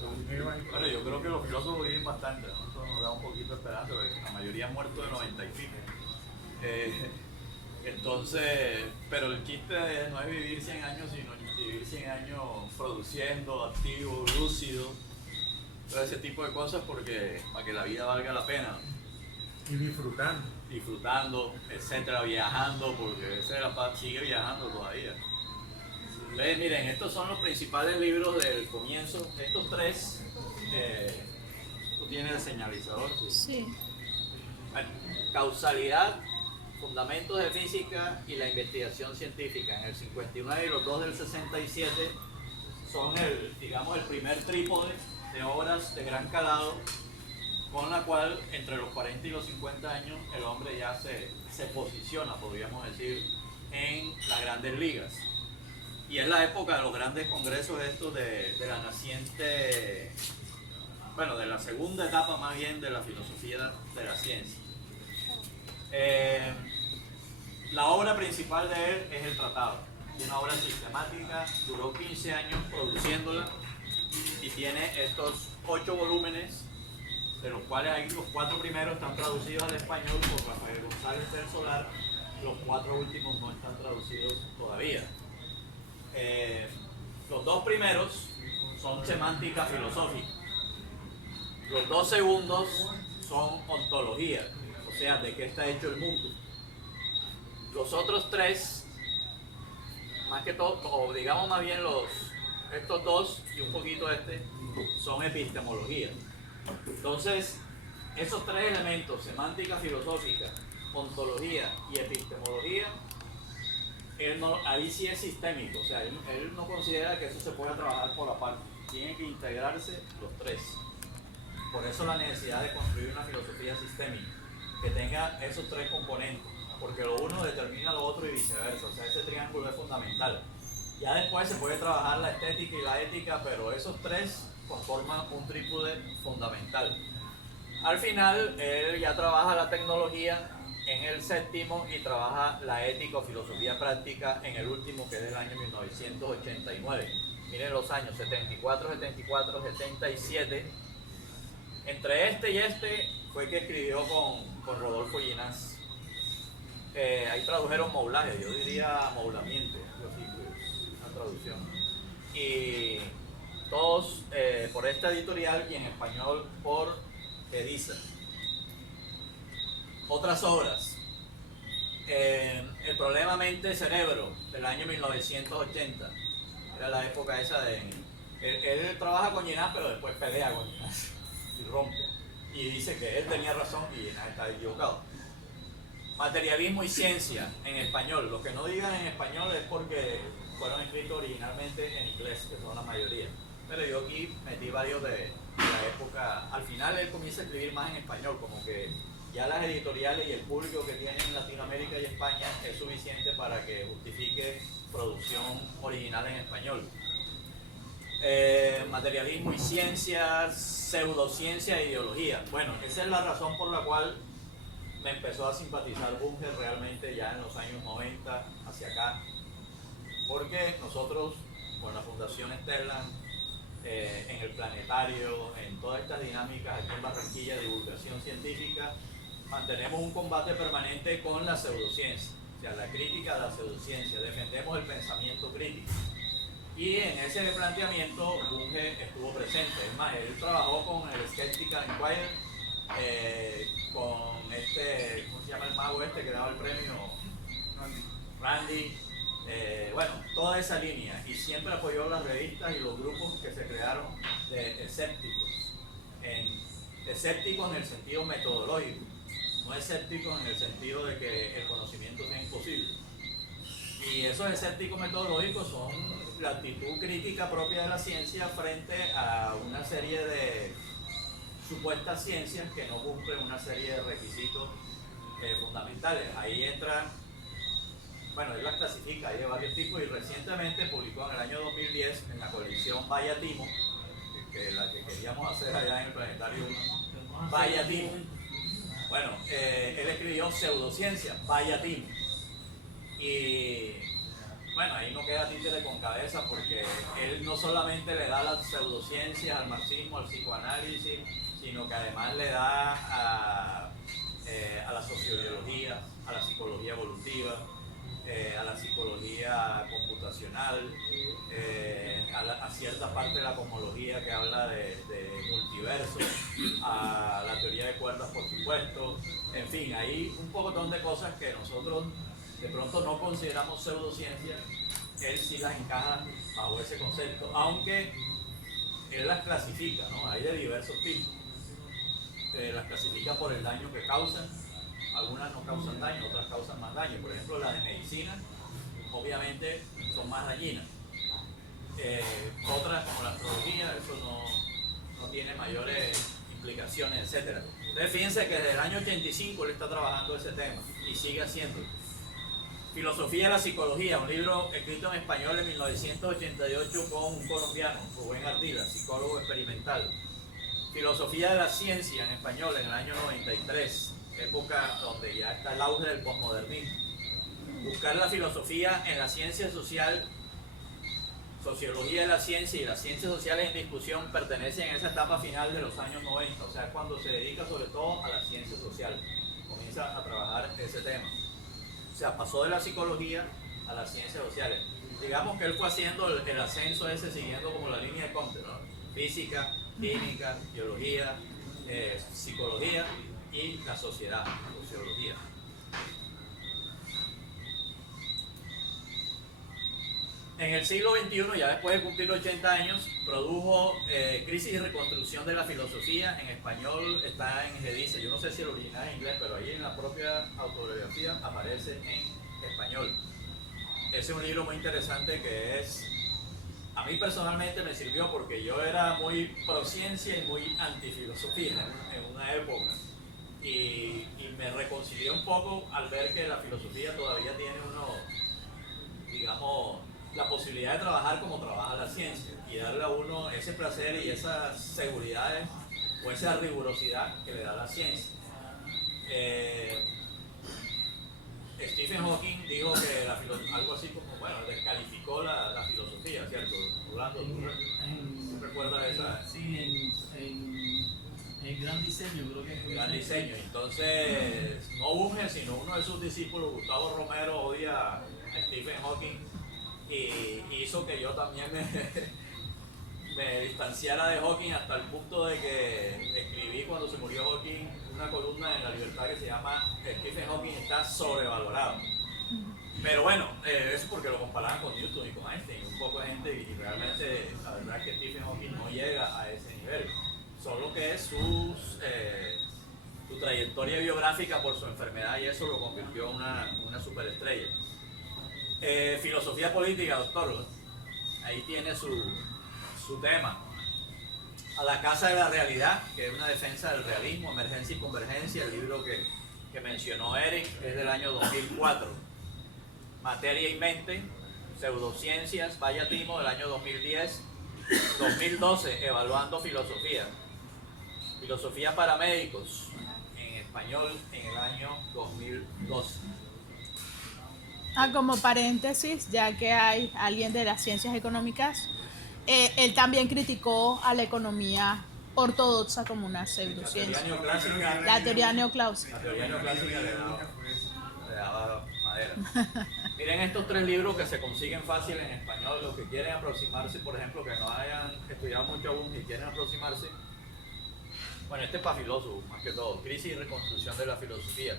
longeva. Bueno, yo creo que los filósofos viven bastante, ¿no? Eso nos da un poquito de esperanza, porque la mayoría han muerto de 90 y pico. Entonces, pero el chiste no es vivir 100 años, sino vivir 100 años produciendo, activo, lúcido, todo ese tipo de cosas, porque para que la vida valga la pena. Y disfrutando. Disfrutando, etcétera, viajando, porque ese sigue viajando todavía. Entonces, miren, estos son los principales libros del comienzo. Estos tres, tú tienes el señalizador. Sí. Bueno, causalidad, fundamentos de física y la investigación científica. En el 59 y los dos del 67 son digamos, el primer trípode de obras de gran calado, con la cual entre los 40 y los 50 años el hombre ya se posiciona, podríamos decir, en las grandes ligas. Y es la época de los grandes congresos estos de la naciente, bueno, de la segunda etapa más bien de la filosofía de la ciencia. La obra principal de él es el tratado. Es una obra sistemática, duró 15 años produciéndola y tiene estos 8 volúmenes, de los cuales ahí los 4 primeros están traducidos al español por Rafael González del Solar, los 4 últimos no están traducidos todavía. Los 2 primeros son semántica filosófica, los 2 segundos son ontología, o sea, de qué está hecho el mundo. Los otros 3, más que todo, o digamos más bien estos 2 y un poquito son epistemología. Entonces, esos 3 elementos, semántica filosófica, ontología y epistemología, ahí sí es sistémico, o sea, él no considera que eso se pueda trabajar por aparte, tienen que integrarse los tres. Por eso la necesidad de construir una filosofía sistémica, que tenga esos tres componentes, porque lo uno determina lo otro y viceversa, o sea, ese triángulo es fundamental. Ya después se puede trabajar la estética y la ética, pero esos tres conforman un trípode fundamental. Al final, él ya trabaja la tecnología en el séptimo y trabaja la ética o filosofía práctica en el último, que es del año 1989. Miren los años 74, 74, 77. Entre este y este fue que escribió con Rodolfo Ginás. Ahí tradujeron moulaje, yo diría moulamiento, así pues, una traducción. Y todos por esta editorial y en español por Ediza. Otras obras. El problema mente-cerebro del año 1980. Era la época esa de... Él trabaja con Ginás, pero después pelea con Ginás y rompe. Y dice que él tenía razón y Ginás estaba equivocado. Materialismo y ciencia en español. Lo que no digan en español es porque fueron escritos originalmente en inglés, que son la mayoría. Pero yo aquí metí varios de la época. Al final él comienza a escribir más en español, como que ya las editoriales y el público que tienen en Latinoamérica y España es suficiente para que justifique producción original en español. Materialismo y ciencia, pseudociencia e ideología. Bueno, esa es la razón por la cual me empezó a simpatizar Bunge realmente ya en los años 90 hacia acá, porque nosotros con la Fundación Sterland, en el planetario, en todas estas dinámicas aquí en Barranquilla, divulgación científica, mantenemos un combate permanente con la pseudociencia, o sea, la crítica a la pseudociencia, defendemos el pensamiento crítico. Y en ese planteamiento Bunge estuvo presente, es más, él trabajó con el Skeptical Inquirer, con este, ¿cómo se llama el mago este que daba el premio? Randy. Bueno, toda esa línea, y siempre apoyó las revistas y los grupos que se crearon de escépticos, escépticos en el sentido metodológico, no escépticos en el sentido de que el conocimiento sea imposible. Y esos escépticos metodológicos son la actitud crítica propia de la ciencia frente a una serie de supuestas ciencias que no cumplen una serie de requisitos fundamentales. Ahí entra, bueno, él las clasifica, hay de varios tipos, y recientemente publicó en el año 2010 en la colección Vaya Timo, que la que queríamos hacer allá en el Planetario 1, Vaya Timo. Bueno, él escribió Pseudociencia, Vaya Timo. Y bueno, ahí no queda títere con cabeza, porque él no solamente le da las pseudociencias al marxismo, al psicoanálisis, sino que además le da a la sociobiología, a la psicología evolutiva, a la psicología computacional, a cierta parte de la cosmología que habla de multiverso, a la teoría de cuerdas, por supuesto. En fin, hay un pocotón de cosas que nosotros de pronto no consideramos pseudociencias, él sí las encaja bajo ese concepto, aunque él las clasifica, ¿no? Hay de diversos tipos. Las clasifica por el daño que causan. Algunas no causan daño, otras causan más daño. Por ejemplo, las de medicina, obviamente, son más dañinas. Otras, como la astrología, eso no tiene mayores implicaciones, etc. Entonces, fíjense que desde el año 85 él está trabajando ese tema y sigue haciéndolo. Filosofía de la psicología, un libro escrito en español en 1988 con un colombiano, Rubén Ardila, psicólogo experimental. Filosofía de la ciencia en español en el año 93. Época donde ya está el auge del posmodernismo. Buscar la filosofía en la ciencia social, sociología de la ciencia y las ciencias sociales en discusión pertenecen a esa etapa final de los años 90, o sea, cuando se dedica sobre todo a la ciencia social, comienza a trabajar ese tema. O sea, pasó de la psicología a las ciencias sociales. Digamos que él fue haciendo el ascenso ese siguiendo como la línea de Comte, ¿no? Física, química, biología, psicología y la sociedad, sociología. En el siglo XXI, ya después de cumplir 80 años, produjo Crisis y Reconstrucción de la Filosofía. En español está en Ediza. Yo no sé si el original es en inglés, pero ahí en la propia autobiografía aparece en español. ese es un libro muy interesante que es, a mí personalmente me sirvió porque yo era muy pro ciencia y muy antifilosofía en una época. Y me reconcilié un poco al ver que la filosofía todavía tiene digamos, la posibilidad de trabajar como trabaja la ciencia y darle a uno ese placer y esas seguridades o esa rigurosidad que le da la ciencia. Stephen Hawking dijo que algo así como, bueno, descalificó la filosofía, ¿cierto? Orlando, ¿tú recuerdas esa? Sí, en Gran Diseño, creo que es. Gran Diseño. Entonces, no Bunge, sino uno de sus discípulos, Gustavo Romero, odia a Stephen Hawking y hizo que yo también me distanciara de Hawking hasta el punto de que escribí cuando se murió Hawking una columna en La Libertad que se llama Stephen Hawking está sobrevalorado. Pero bueno, eso porque lo comparaban con Newton y con Einstein, un poco de gente, y realmente la verdad es que Stephen Hawking no llega a ese nivel. Solo que su trayectoria biográfica por su enfermedad y eso lo convirtió en una superestrella. Filosofía política, doctor, ahí tiene su tema. A la Casa de la Realidad, que es una defensa del realismo, emergencia y convergencia, el libro que mencionó Eric, es del año 2004. Materia y mente, pseudociencias, vaya timo, del año 2010. 2012, evaluando filosofía. Filosofía para médicos, en español, en el año 2012. Como paréntesis, ya que hay alguien de las ciencias económicas, él también criticó a la economía ortodoxa como una pseudociencia. La teoría neoclásica. La teoría neoclásica le daba madera. Miren estos 3 libros que se consiguen fácil en español, los que quieren aproximarse, por ejemplo, que no hayan estudiado mucho aún y quieren aproximarse. Bueno, este es para filósofos, más que todo. Crisis y reconstrucción de la filosofía.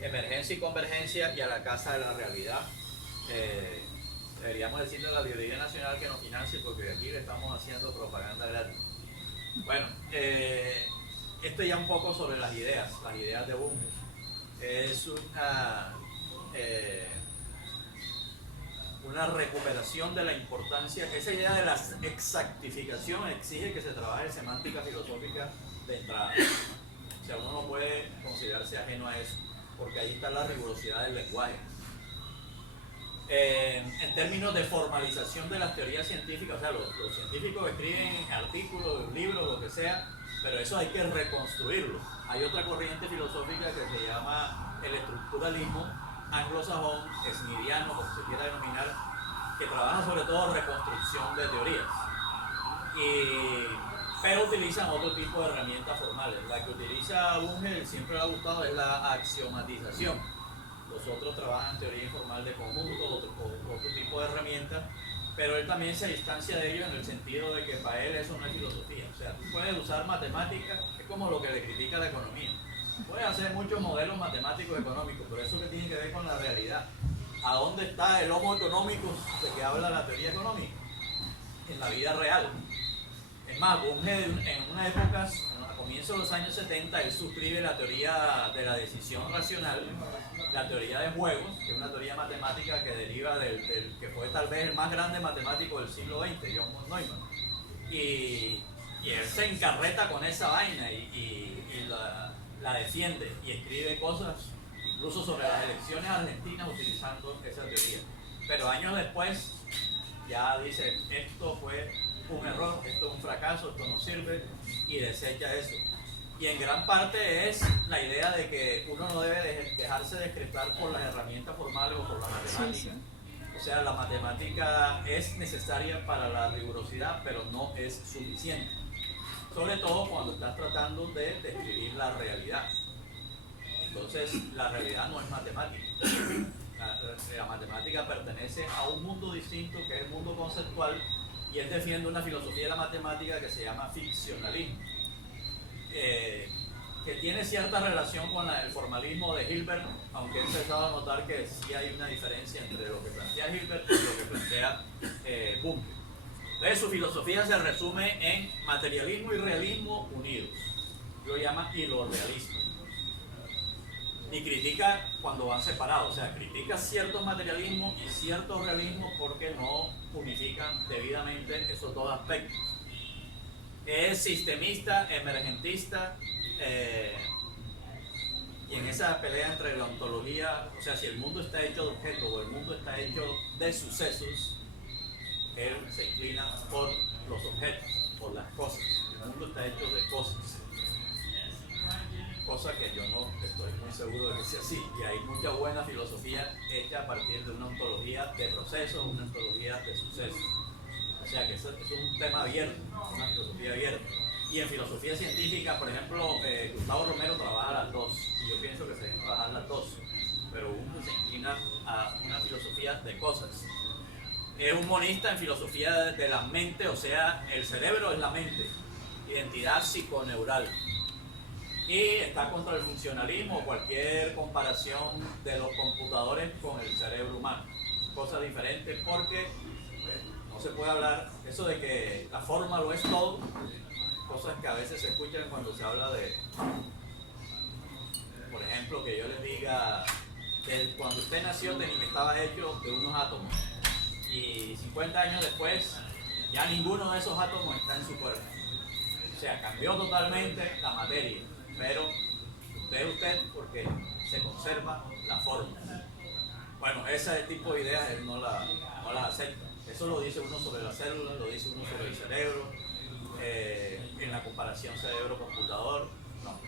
Emergencia y convergencia y a la Casa de la Realidad. Deberíamos decirle a la Librería Nacional que nos financie porque aquí le estamos haciendo propaganda gratis. Bueno, esto ya un poco sobre las ideas de Bunge. Es una recuperación de la importancia. Esa idea de la exactificación exige que se trabaje semántica filosófica de entrada. O sea, uno no puede considerarse ajeno a eso, porque ahí está la rigurosidad del lenguaje. En términos de formalización de las teorías científicas, o sea, los científicos escriben artículos, libros, lo que sea, pero eso hay que reconstruirlo. Hay otra corriente filosófica que se llama el estructuralismo anglosajón, smithiano, como se quiera denominar, que trabaja sobre todo reconstrucción de teorías. Pero utilizan otro tipo de herramientas formales. La que utiliza Bunge, siempre le ha gustado, es la axiomatización. Los otros trabajan teoría informal de conjunto, otro tipo de herramientas, pero él también se distancia de ello en el sentido de que para él eso no es filosofía. O sea, tú puedes usar matemáticas, es como lo que le critica la economía. Puedes hacer muchos modelos matemáticos económicos, pero eso que tiene que ver con la realidad. ¿A dónde está el homo económico de que habla la teoría económica? En la vida real. Es más, Bunge en una época, a comienzos de los años 70, él suscribe la teoría de la decisión racional, la teoría de juegos, que es una teoría matemática que deriva del que fue tal vez el más grande matemático del siglo XX, John von Neumann. Y él se encarreta con esa vaina y la defiende y escribe cosas incluso sobre las elecciones argentinas utilizando esa teoría. Pero años después ya dice, esto fue un error, esto es un fracaso, esto no sirve, y desecha eso. Y en gran parte es la idea de que uno no debe dejarse descrepar por las herramientas formales o por la matemática. Sí, sí. O sea, la matemática es necesaria para la rigurosidad, pero no es suficiente. Sobre todo cuando estás tratando de describir la realidad. Entonces, la realidad no es matemática. La matemática pertenece a un mundo distinto, que es el mundo conceptual, y él defiende una filosofía de la matemática que se llama ficcionalismo, que tiene cierta relación con el formalismo de Hilbert, aunque he empezado a notar que sí hay una diferencia entre lo que plantea Hilbert y lo que plantea Bunge. Entonces, su filosofía se resume en materialismo y realismo unidos. Lo llama hilorrealismo. Y critica cuando van separados, o sea, critica ciertos materialismos y ciertos realismos porque no unifican debidamente esos dos aspectos. Es sistemista, emergentista, y en esa pelea entre la ontología, o sea, si el mundo está hecho de objetos o el mundo está hecho de sucesos, él se inclina por los objetos, por las cosas. El mundo está hecho de cosas. Cosa que yo no estoy muy seguro de que sea así. Y hay mucha buena filosofía hecha a partir de una ontología de procesos, una ontología de sucesos. O sea que eso es un tema abierto, una filosofía abierta. Y en filosofía científica, por ejemplo, Gustavo Romero trabaja las dos, y yo pienso que se deben trabajar las dos, pero uno se inclina a una filosofía de cosas. Es un monista en filosofía de la mente, o sea, el cerebro es la mente, identidad psiconeural. Y está contra el funcionalismo o cualquier comparación de los computadores con el cerebro humano. Cosa diferente porque no se puede hablar eso de que la forma lo es todo, cosas que a veces se escuchan cuando se habla de, por ejemplo, que yo les diga que cuando usted nació estaba hecho de unos átomos y 50 años después ya ninguno de esos átomos está en su cuerpo. O sea, cambió totalmente la materia, pero usted es usted porque se conserva la forma. Bueno, ese tipo de ideas él no las acepta. Eso lo dice uno sobre las células, lo dice uno sobre el cerebro, en la comparación cerebro-computador. No.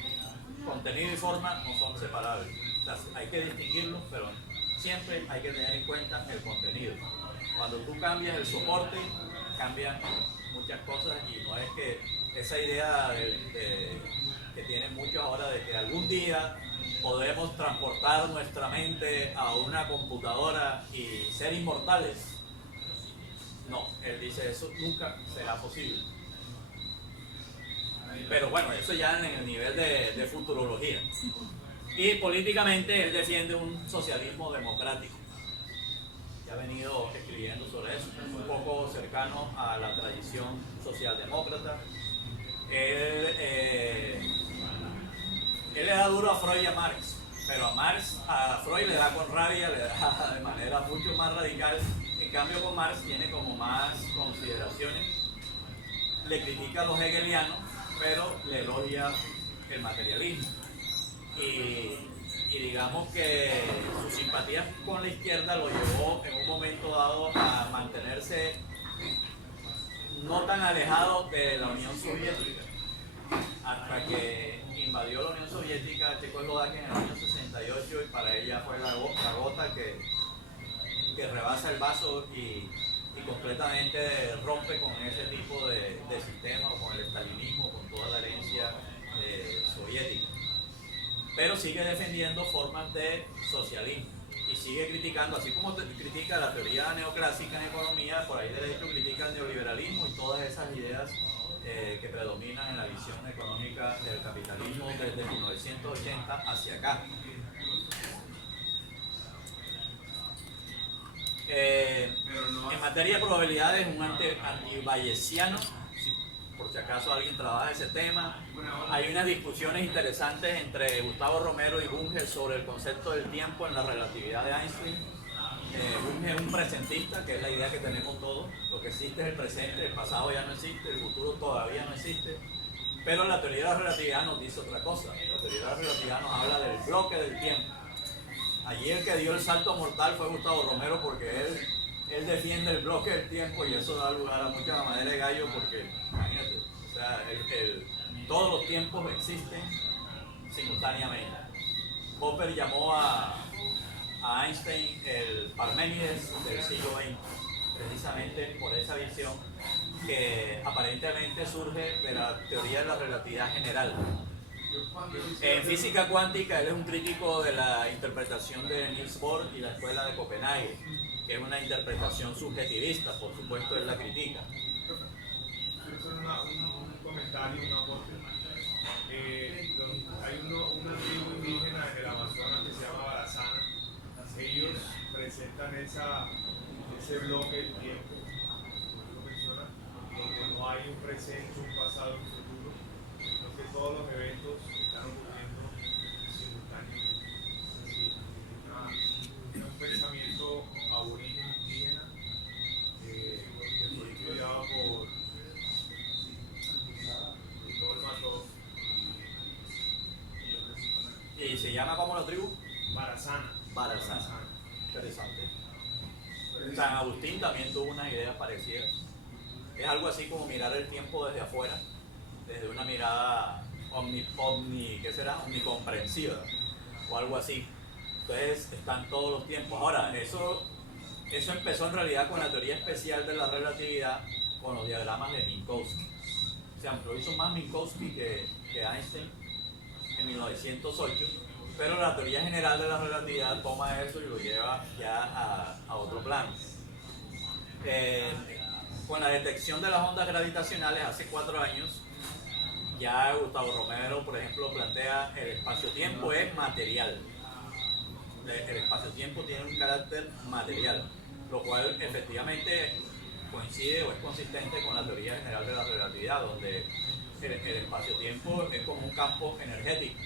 Contenido y forma no son separables. O sea, hay que distinguirlos, pero siempre hay que tener en cuenta el contenido. Cuando tú cambias el soporte, cambian muchas cosas y no es que esa idea que tienen muchos ahora de que algún día podemos transportar nuestra mente a una computadora y ser inmortales. No, él dice eso nunca será posible. Pero bueno, eso ya en el nivel de futurología. Y políticamente él defiende un socialismo democrático. Ya ha venido escribiendo sobre eso, un poco cercano a la tradición socialdemócrata. Él le da duro a Freud y a Marx, pero a Freud le da con rabia, le da de manera mucho más radical. En cambio con Marx tiene como más consideraciones, le critica a los hegelianos, pero le elogia el materialismo. Y digamos que su simpatía con la izquierda lo llevó en un momento dado a mantenerse no tan alejado de la Unión Soviética, hasta que invadió la Unión Soviética Checoslovaquia en el año 68 y para ella fue la gota que rebasa el vaso y completamente rompe con ese tipo de sistema, o con el estalinismo, con toda la herencia soviética. Pero sigue defendiendo formas de socialismo y sigue criticando, así como critica la teoría neoclásica en economía, por ahí de hecho critica el neoliberalismo y todas esas ideas que predominan en la visión económica del capitalismo desde 1980 hacia acá. En materia de probabilidades, un anti-bayesiano, por si acaso alguien trabaja ese tema. Hay unas discusiones interesantes entre Gustavo Romero y Bunge sobre el concepto del tiempo en la relatividad de Einstein. Bunge es un presentista, que es la idea que tenemos todos. Lo que existe es el presente, el pasado ya no existe, el futuro todavía no existe. Pero la teoría de la relatividad nos dice otra cosa. La teoría de la relatividad nos habla del bloque del tiempo. Allí el que dio el salto mortal fue Gustavo Romero, porque él defiende el bloque del tiempo y eso da lugar a mucha mamadera de gallo, porque imagínate, o sea, todos los tiempos existen simultáneamente. Popper llamó a Einstein el Parménides del siglo XX, precisamente por esa visión que aparentemente surge de la teoría de la relatividad general. En física cuántica, él es un crítico de la interpretación de Niels Bohr y la escuela de Copenhague, que es una interpretación subjetivista, por supuesto él la critica. Quiero hacer un comentario, un aporte. Hay una tribu indígena en el Amazonas que se llama Barazana. Ellos presentan ese bloque del tiempo, como lo menciona, donde no hay un presente, un pasado, un futuro, sino que todos los eventos están ocurriendo simultáneamente. la tribu? Barazana. Barazana. Interesante. San Agustín también tuvo unas ideas parecidas. Es algo así como mirar el tiempo desde afuera, desde una mirada ¿qué será? Omnicomprensiva o algo así. Entonces están todos los tiempos. Ahora, eso empezó en realidad con la teoría especial de la relatividad, con los diagramas de Minkowski. O sea, lo hizo más Minkowski que Einstein en 1908, pero la teoría general de la relatividad toma eso y lo lleva ya a otro plano. Con la detección de las ondas gravitacionales hace 4 años, ya Gustavo Romero, por ejemplo, plantea el espacio-tiempo es material. El espacio-tiempo tiene un carácter material, lo cual efectivamente coincide o es consistente con la teoría general de la relatividad, donde el espacio-tiempo es como un campo energético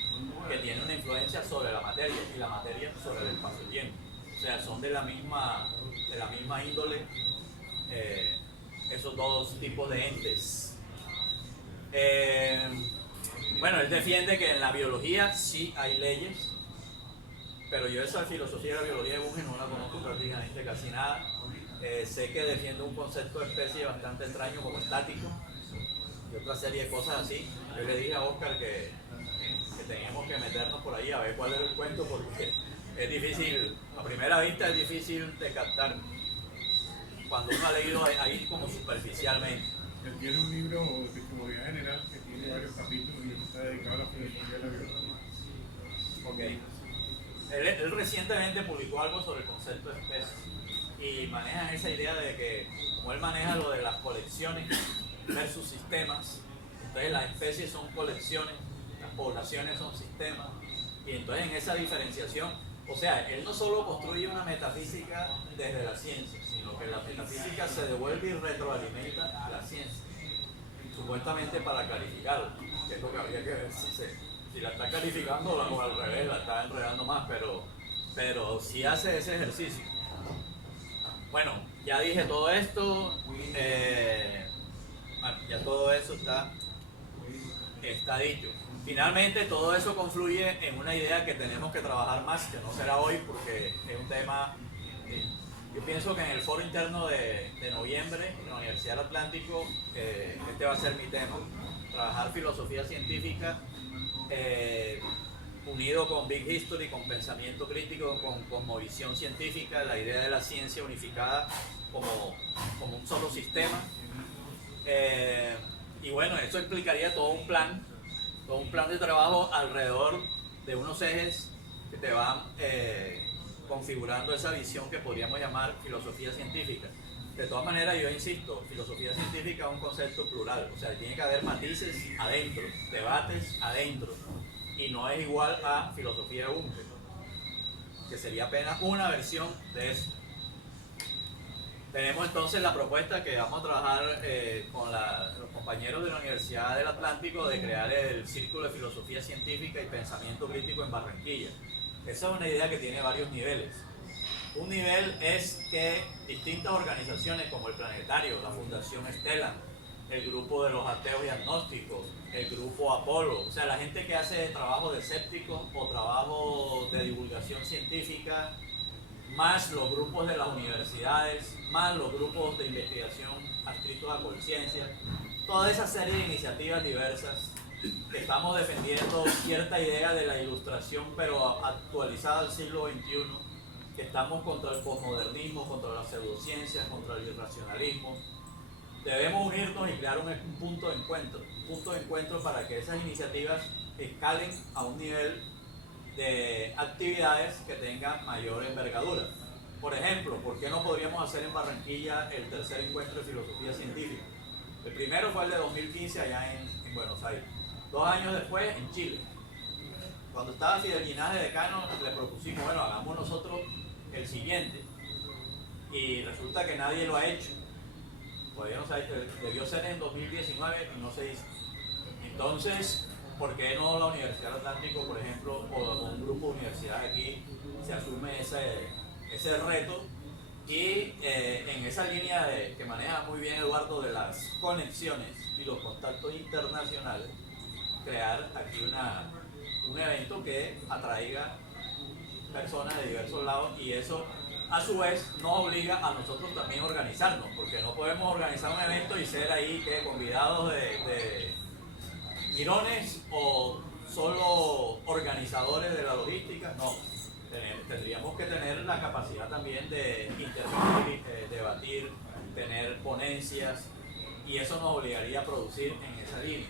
que tiene una influencia sobre la materia y la materia sobre el espacio-tiempo. O sea, son de la misma índole esos dos tipos de entes. Bueno, él defiende que en la biología sí hay leyes, pero yo esa filosofía de la biología de Bunge no la conozco prácticamente casi nada. Sé que defiende un concepto de especie bastante extraño como estático y otra serie de cosas así. Yo le dije a Oscar que teníamos que meternos por ahí a ver cuál era el cuento, porque es difícil, a primera vista es difícil de captar cuando uno ha leído ahí como superficialmente. Él tiene un libro de psicología general que tiene varios capítulos y está dedicado a la filosofía de la biología. Ok. Él recientemente publicó algo sobre el concepto de especie y maneja esa idea de que, como él maneja lo de las colecciones versus sistemas, entonces las especies son colecciones, las poblaciones son sistemas, y entonces en esa diferenciación, o sea, él no solo construye una metafísica desde la ciencia, sino que la metafísica se devuelve y retroalimenta a la ciencia, supuestamente para clarificarlo, que es lo que habría que ver si la está calificando o al revés, la está enredando más, pero sí hace ese ejercicio. Bueno, ya dije todo esto, ya todo eso está dicho. Finalmente todo eso confluye en una idea que tenemos que trabajar más, que no será hoy porque es un tema, yo pienso que en el foro interno de noviembre en la Universidad del Atlántico, este va a ser mi tema, trabajar filosofía científica unido con Big History, con pensamiento crítico, con cosmovisión científica, la idea de la ciencia unificada como un solo sistema. Y bueno, eso implicaría todo un plan de trabajo alrededor de unos ejes que te van configurando esa visión que podríamos llamar filosofía científica. De todas maneras, yo insisto, filosofía científica es un concepto plural, o sea, tiene que haber matices adentro, debates adentro, y no es igual a filosofía de Bunge, que sería apenas una versión de eso. Tenemos entonces la propuesta que vamos a trabajar con los compañeros de la Universidad del Atlántico de crear el Círculo de Filosofía Científica y Pensamiento Crítico en Barranquilla. Esa es una idea que tiene varios niveles. Un nivel es que distintas organizaciones como el Planetario, la Fundación Estela, el grupo de los ateos y agnósticos, el grupo Apolo, o sea, la gente que hace trabajo de escépticos o trabajo de divulgación científica, más los grupos de las universidades, más los grupos de investigación adscritos a conciencia, toda esa serie de iniciativas diversas que estamos defendiendo cierta idea de la ilustración pero actualizada al siglo XXI, que estamos contra el posmodernismo, contra las pseudociencias, contra el irracionalismo. Debemos unirnos y crear un punto de encuentro para que esas iniciativas escalen a un nivel de actividades que tengan mayor envergadura. Por ejemplo, ¿por qué no podríamos hacer en Barranquilla el tercer encuentro de filosofía científica? El primero fue el de 2015 allá en Buenos Aires. 2 años después en Chile. Cuando estaba Fidel Linaje de decano, le propusimos, bueno, hagamos nosotros el siguiente. Y resulta que nadie lo ha hecho. Todavía no se ha hecho. Debió ser en 2019 y no se hizo. Entonces, ¿por qué no la Universidad del Atlántico, por ejemplo, o un grupo de universidades aquí se asume ese reto? Y en esa línea que maneja muy bien Eduardo de las conexiones y los contactos internacionales, crear aquí un evento que atraiga personas de diversos lados, y eso a su vez nos obliga a nosotros también a organizarnos, porque no podemos organizar un evento y ser ahí que convidados de mirones o solo organizadores de la logística. No, tendríamos que tener la capacidad también de intervenir, debatir, tener ponencias, y eso nos obligaría a producir en esa línea.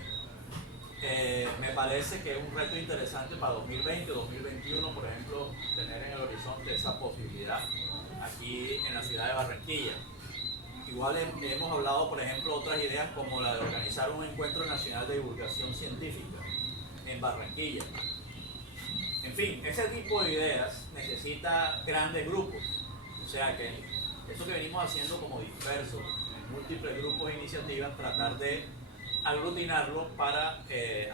Me parece que es un reto interesante para 2020 o 2021, por ejemplo, tener en el horizonte esa posibilidad aquí en la ciudad de Barranquilla. Igual hemos hablado, por ejemplo, otras ideas como la de organizar un encuentro nacional de divulgación científica en Barranquilla. En fin, ese tipo de ideas necesita grandes grupos, o sea que eso que venimos haciendo como dispersos, en múltiples grupos e iniciativas, tratar de aglutinarlo para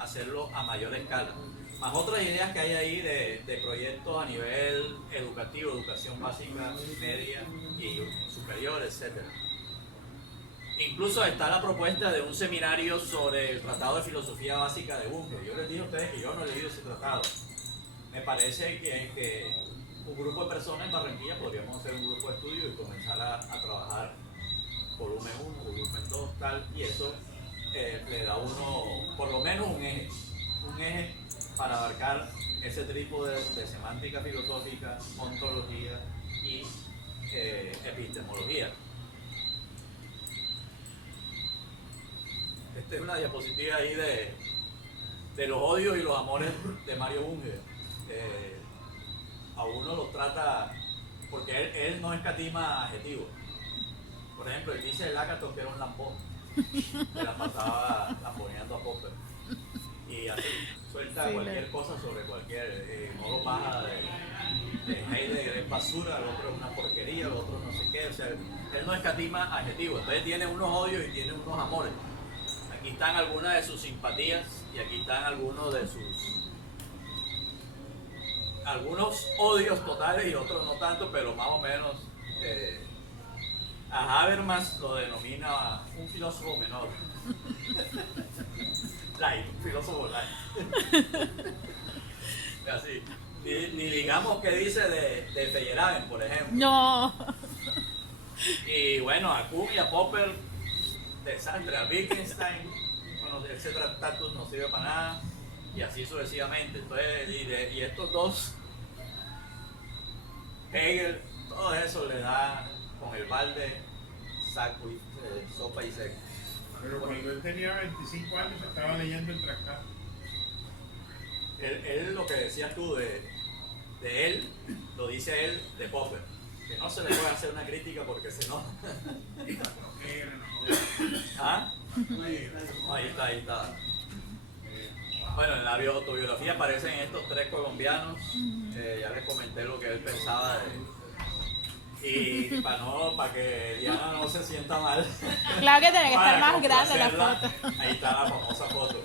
hacerlo a mayor escala. Más otras ideas que hay ahí de proyectos a nivel educativo, educación básica, media y superior, etc. Incluso está la propuesta de un seminario sobre el Tratado de Filosofía Básica de Bunge. Yo les dije a ustedes que yo no he leído ese tratado. Me parece que un grupo de personas en Barranquilla podríamos hacer un grupo de estudio y comenzar a trabajar volumen 1, volumen 2, tal, y eso le da a uno por lo menos un eje para abarcar ese tipo de semántica filosófica, ontología y epistemología. Esta es una diapositiva ahí de los odios y los amores de Mario Bunge. A uno lo trata, porque él no escatima adjetivos. Por ejemplo, él dice el Ágato que era un lambón, que la pasaba lamboneando a Popper. Y así suelta cualquier cosa sobre cualquier, no lo baja de Heidegger es basura, el otro es una porquería, el otro no sé qué, o sea, él no escatima adjetivos, entonces tiene unos odios y tiene unos amores. Aquí están algunas de sus simpatías y aquí están algunos de algunos odios totales y otros no tanto, pero más o menos. A Habermas lo denomina un filósofo menor. Light, un filósofo light. Así. Ni digamos que dice de Feyerabend, por ejemplo. No. Y bueno, a Kuhn y a Popper, desastre, a Wittgenstein, bueno, ese tratado no sirve para nada, y así sucesivamente. Entonces, y estos dos, Hegel, todo eso le da con el balde, saco y sopa y seco. Pero cuando él tenía 25 años estaba leyendo el tratado. Él lo que decías tú de él, lo dice él de Popper, que no se le puede hacer una crítica porque si no... ¿Ah? Ahí está. Bueno, en la autobiografía aparecen estos tres colombianos, ya les comenté lo que él pensaba y para que Diana no se sienta mal. Claro que tiene que estar más grande la complacerla, foto. ahí está la famosa foto.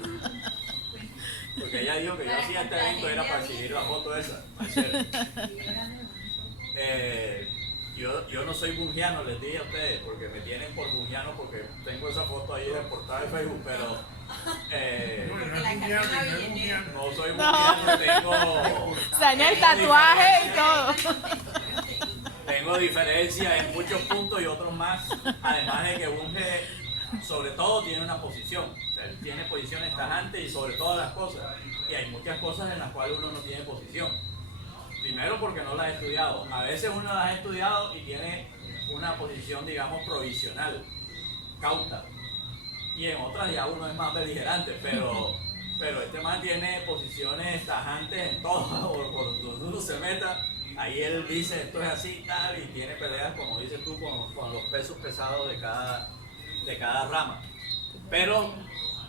Porque ella dijo que yo hacía este evento era para exhibir la foto esa. Yo no soy bungiano, les dije a ustedes, porque me tienen por bungiano porque tengo esa foto ahí de portada de Facebook, pero no soy bungiano, tengo... Saña el tatuaje y todo. Tengo diferencias en muchos puntos y otros más, además de que Bunge sobre todo tiene una posición, o sea, él tiene posiciones tajantes y sobre todas las cosas, y hay muchas cosas en las cuales uno no tiene posición. Primero porque no las ha estudiado, a veces uno las ha estudiado y tiene una posición, digamos, provisional, cauta, y en otras ya uno es más beligerante, pero este man tiene posiciones tajantes en todas, o por donde uno se meta, ahí él dice esto es así y tal, y tiene peleas, como dices tú, con los pesos pesados de cada rama. Pero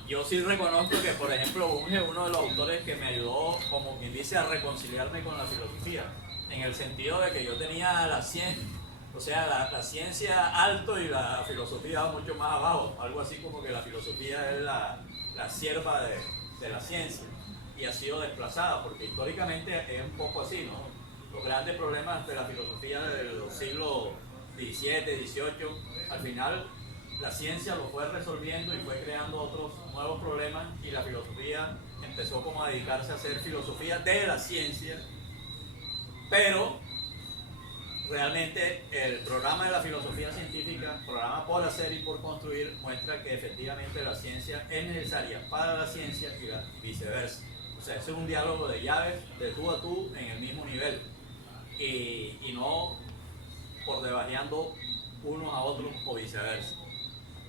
yo sí reconozco que, por ejemplo, Bunge es uno de los autores que me ayudó, como quien dice, a reconciliarme con la filosofía, en el sentido de que yo tenía la ciencia, o sea, la ciencia alto y la filosofía mucho más abajo, algo así como que la filosofía es la sierva de la ciencia, y ha sido desplazada, porque históricamente es un poco así, ¿no? Los grandes problemas de la filosofía de los siglos XVII, XVIII, al final la ciencia lo fue resolviendo y fue creando otros nuevos problemas, y la filosofía empezó como a dedicarse a hacer filosofía de la ciencia, Pero realmente el programa de la filosofía científica, programa por hacer y por construir, muestra que efectivamente la ciencia es necesaria para la ciencia y viceversa. O sea, ese es un diálogo de llaves de tú a tú en el mismo nivel y no por debajeando unos a otros o viceversa.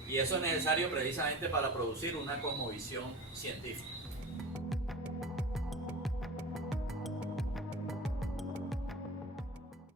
Y eso es necesario precisamente para producir una cosmovisión científica.